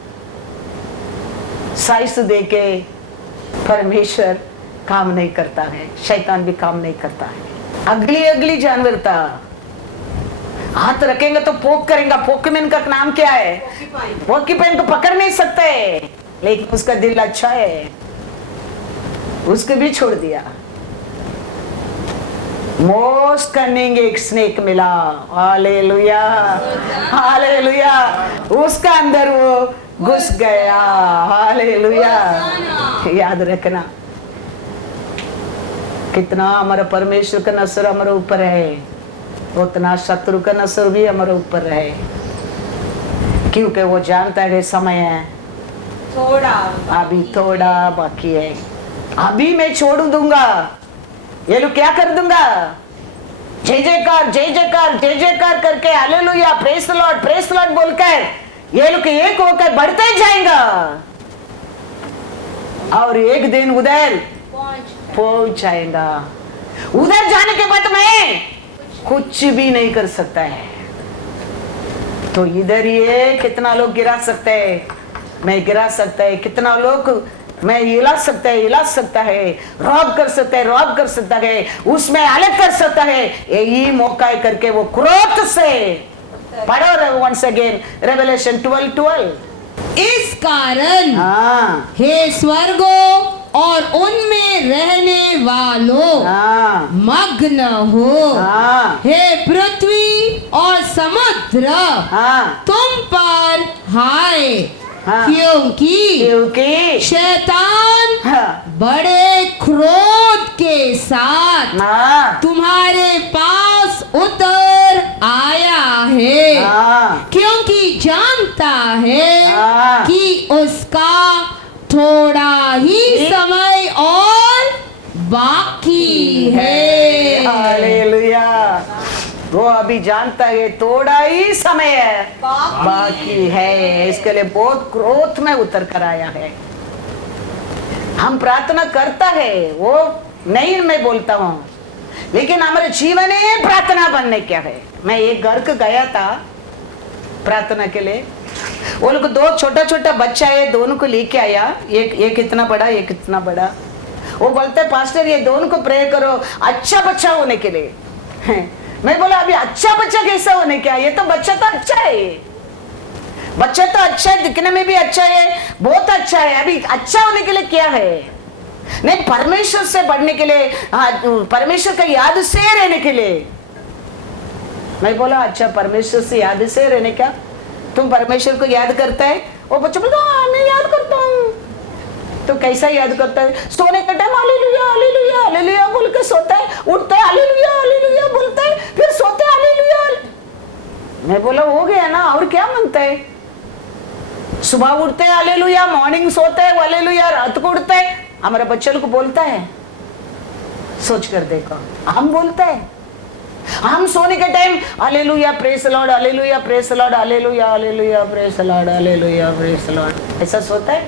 साइज देके परमेश्वर काम नहीं करता है, शैतान भी काम नहीं करता है। अगली अगली जानवर था, हाथ रखेंगे तो पोक करेंगे। पोकेमैन का नाम क्या है? पोकेमैन को पकड़ नहीं सकते, लेकिन उसका दिल अच्छा है, उसको भी छोड़ दिया। मोस्ट कनिंग एक स्नेक मिला, हालेलुया हालेलुया, उसका अंदर वो घुस गया, हालेलुया। याद रखना, कितना हमारा परमेश्वर का नजर हमारे ऊपर है, उतना शत्रु का नजर भी हमारे ऊपर है, क्योंकि वो जानता है समय है थोड़ा, अभी थोड़ा बाकी है, अभी मैं छोड़ दूंगा, ये लोग क्या कर दूंगा, जय जयकार जय जयकार जय जयकार करके हालेलुया प्रेज द लॉर्ड बोलकर ये लोग एक होकर बढ़ते जाएगा, और एक दिन उधर पहुंच जाएगा। उधर जाने के बाद मैं कुछ भी नहीं कर सकता है, तो इधर ये कितना लोग गिरा सकते हैं, मैं गिरा सकता है, कितना लोग मैं हिला सकता है, रॉब कर सकता है, उसमें अलग कर सकता है। यही मौका है करके वो क्रोध से पढ़ो वंस अगेन रेवलेशन 12:12। इस कारण हाँ हे स्वर्गों और उनमें रहने वालों हाँ मग्न हो, हाँ हे पृथ्वी और समुद्र हाँ तुम पर हाय, हाँ। क्योंकि शैतान हाँ बड़े क्रोध के साथ हाँ तुम्हारे पास उतर आया है, हाँ क्योंकि जानता है हाँ। कि उसका थोड़ा ही समय और बाकी है। हालेलुया, वो अभी जानता है थोड़ा ही समय है बाकी है, इसके लिए बहुत क्रोध में उतर कर आया है। हम प्रार्थना करता है, वो नहीं मैं बोलता हूँ, लेकिन हमारे जीवन में प्रार्थना बनने क्या है। मैं एक घर को गया था प्रार्थना के लिए, वो लोग दो छोटा छोटा बच्चा है, दोनों को लेके आया, एक इतना बड़ा एक इतना बड़ा। वो बोलते हैं पास्टर ये दोनों को प्रे करो अच्छा बच्चा होने के लिए। मैं बोला अभी अच्छा बच्चा कैसा होने क्या, ये तो बच्चा तो अच्छा है, बच्चा तो अच्छा है, दिखने में भी अच्छा है, बहुत अच्छा है, अभी अच्छा होने के लिए क्या है? नहीं, परमेश्वर से बढ़ने के लिए, परमेश्वर का याद से रहने के लिए। मैं बोला अच्छा परमेश्वर से याद से रहने क्या, तुम परमेश्वर को याद करता है? वो बच्चा बोलता हाँ मैं याद करता हूँ। तो कैसा याद करता है? सोने का टाइम हालेलुया हालेलुया हालेलुया बोल के सोता है, उठता है हालेलुया हालेलुया बोलता है, फिर सोते है हालेलुया। मैं बोला हो गया ना, और क्या मानता है? सुबह उठते हैं हालेलुया, मॉर्निंग सोते हैं हालेलुया, रात को उठता है। हमारे बच्चों को बोलता है, सोच कर देखो, हम बोलते हैं, हम सोने के time hallelujah praise the Lord hallelujah praise the Lord hallelujah hallelujah praise the Lord hallelujah praise the Lord, ऐसा सोता है?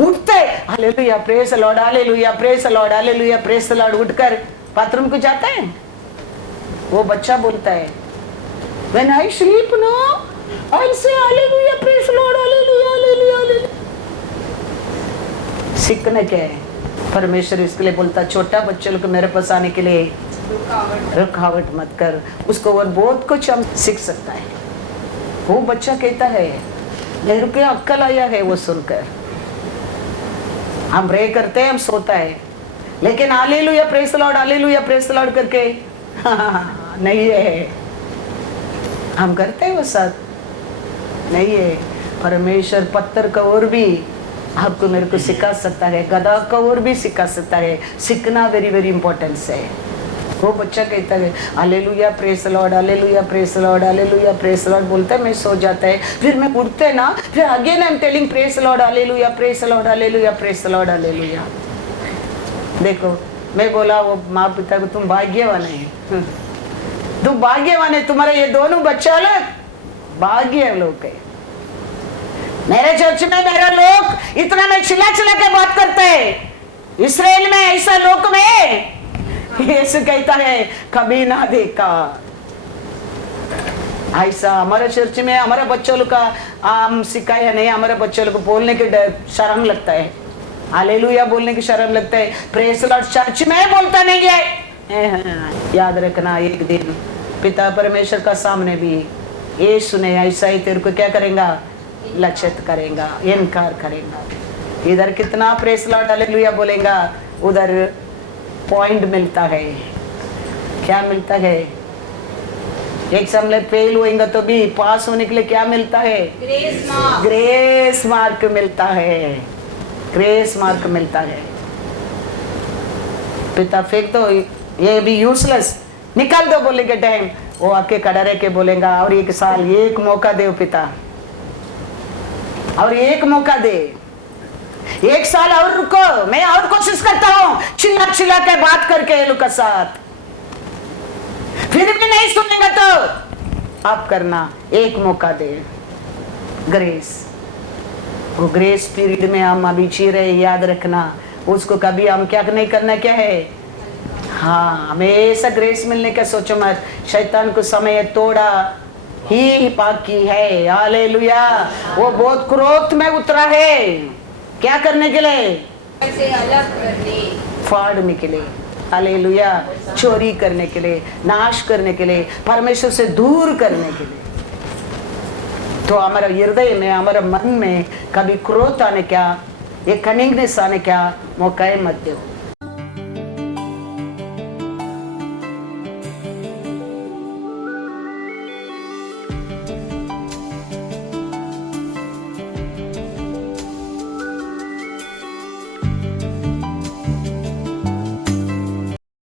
उठते hallelujah praise the Lord hallelujah praise the Lord hallelujah praise the Lord, उठकर बाथरूम को जाता है। वो बच्चा बोलता है when I sleep no I will say hallelujah praise the Lord hallelujah hallelujah hallelujah. सीखने क्या है? परमेश्वर इसके लिए बोलता छोटा बच्चे लोग मेरे पास आने के लिए रुकावट मत कर, उसको और बहुत कुछ हम सीख सकता है। वो बच्चा कहता है मेरे को अक्कल आया है वो सुनकर। हम प्रे करते हैं, हम सोता है, लेकिन hallelujah praise the Lord, hallelujah praise the Lord करके नहीं है। हम करते हैं वो सब नहीं है। परमेश्वर पत्थर का और भी आपको मेरे को सिखा सकता है, गधा का और भी सिखा सकता है। सीखना वेरी वेरी इंपॉर्टेंस है। वो बच्चा कहता है hallelujah praise the Lord, hallelujah praise the Lord, hallelujah praise the Lord बोलता है, मैं सो जाता है, फिर मैं उठते ना, फिर again I am telling praise the Lord, hallelujah praise the Lord, hallelujah praise the Lord, hallelujah. देखो मैं बोला वो माँ पिता को तुम भाग्यवान है, तुम भाग्यवान है, तुम्हारे ये दोनों बच्चे अलग भाग्य लोग है। मेरे चर्च में मेरा लोग इतना में चिल्ला चिल्ला के बात करते हैं, इसराइल में ऐसा लोक में यीशु कहता है कभी ना देखा ऐसा। हमारे चर्च में हमारे बच्चों का हम सिखाया नहीं, हमारे बच्चों को बोलने के शर्म लगता है, हालेलुया बोलने की शर्म लगता है, प्रेज द लॉर्ड चर्च में बोलता नहीं है। याद रखना एक दिन पिता परमेश्वर का सामने भी यीशु ने ऐसा ही तेरे को क्या करेगा, लक्षित करेगा, इनकार करेगा। इधर कितना प्रेज द लॉर्ड हालेलुया बोलेगा, उधर पॉइंट मिलता है। क्या मिलता है? एग्जाम में फेल होएगा तो भी पास होने के लिए क्या मिलता है? ग्रेस मार्क मिलता है, ग्रेस मार्क मिलता है। पिता फेंक दो ये भी यूजलेस, निकाल दो बोले के टाइम, वो आके खड़ा रह के बोलेगा और एक साल एक मौका दे पिता, और एक मौका दे, एक साल और रुको, मैं और कोशिश करता हूं, चिल्ला चिल्ला के बात करके ये लोग का साथ, फिर भी नहीं सुनेगा तो आप करना, एक मौका दे। ग्रेस, वो ग्रेस पीरियड में हम अभी जी रहे, याद रखना उसको कभी हम क्या नहीं करना, क्या है, हाँ हमेशा ग्रेस मिलने का सोचो मत। शैतान को समय तोड़ा ही बाकी है, हालेलुया। वो बहुत क्रोध में उतरा है, क्या करने के लिए, से अलग करने, फाड़ने के लिए, हालेलुया, चोरी करने के लिए, नाश करने के लिए, परमेश्वर से दूर करने के लिए। तो हमारा हृदय में, हमारा मन में कभी क्रोध आने क्या, ये कनिंगनेस आने क्या मौका मत दो।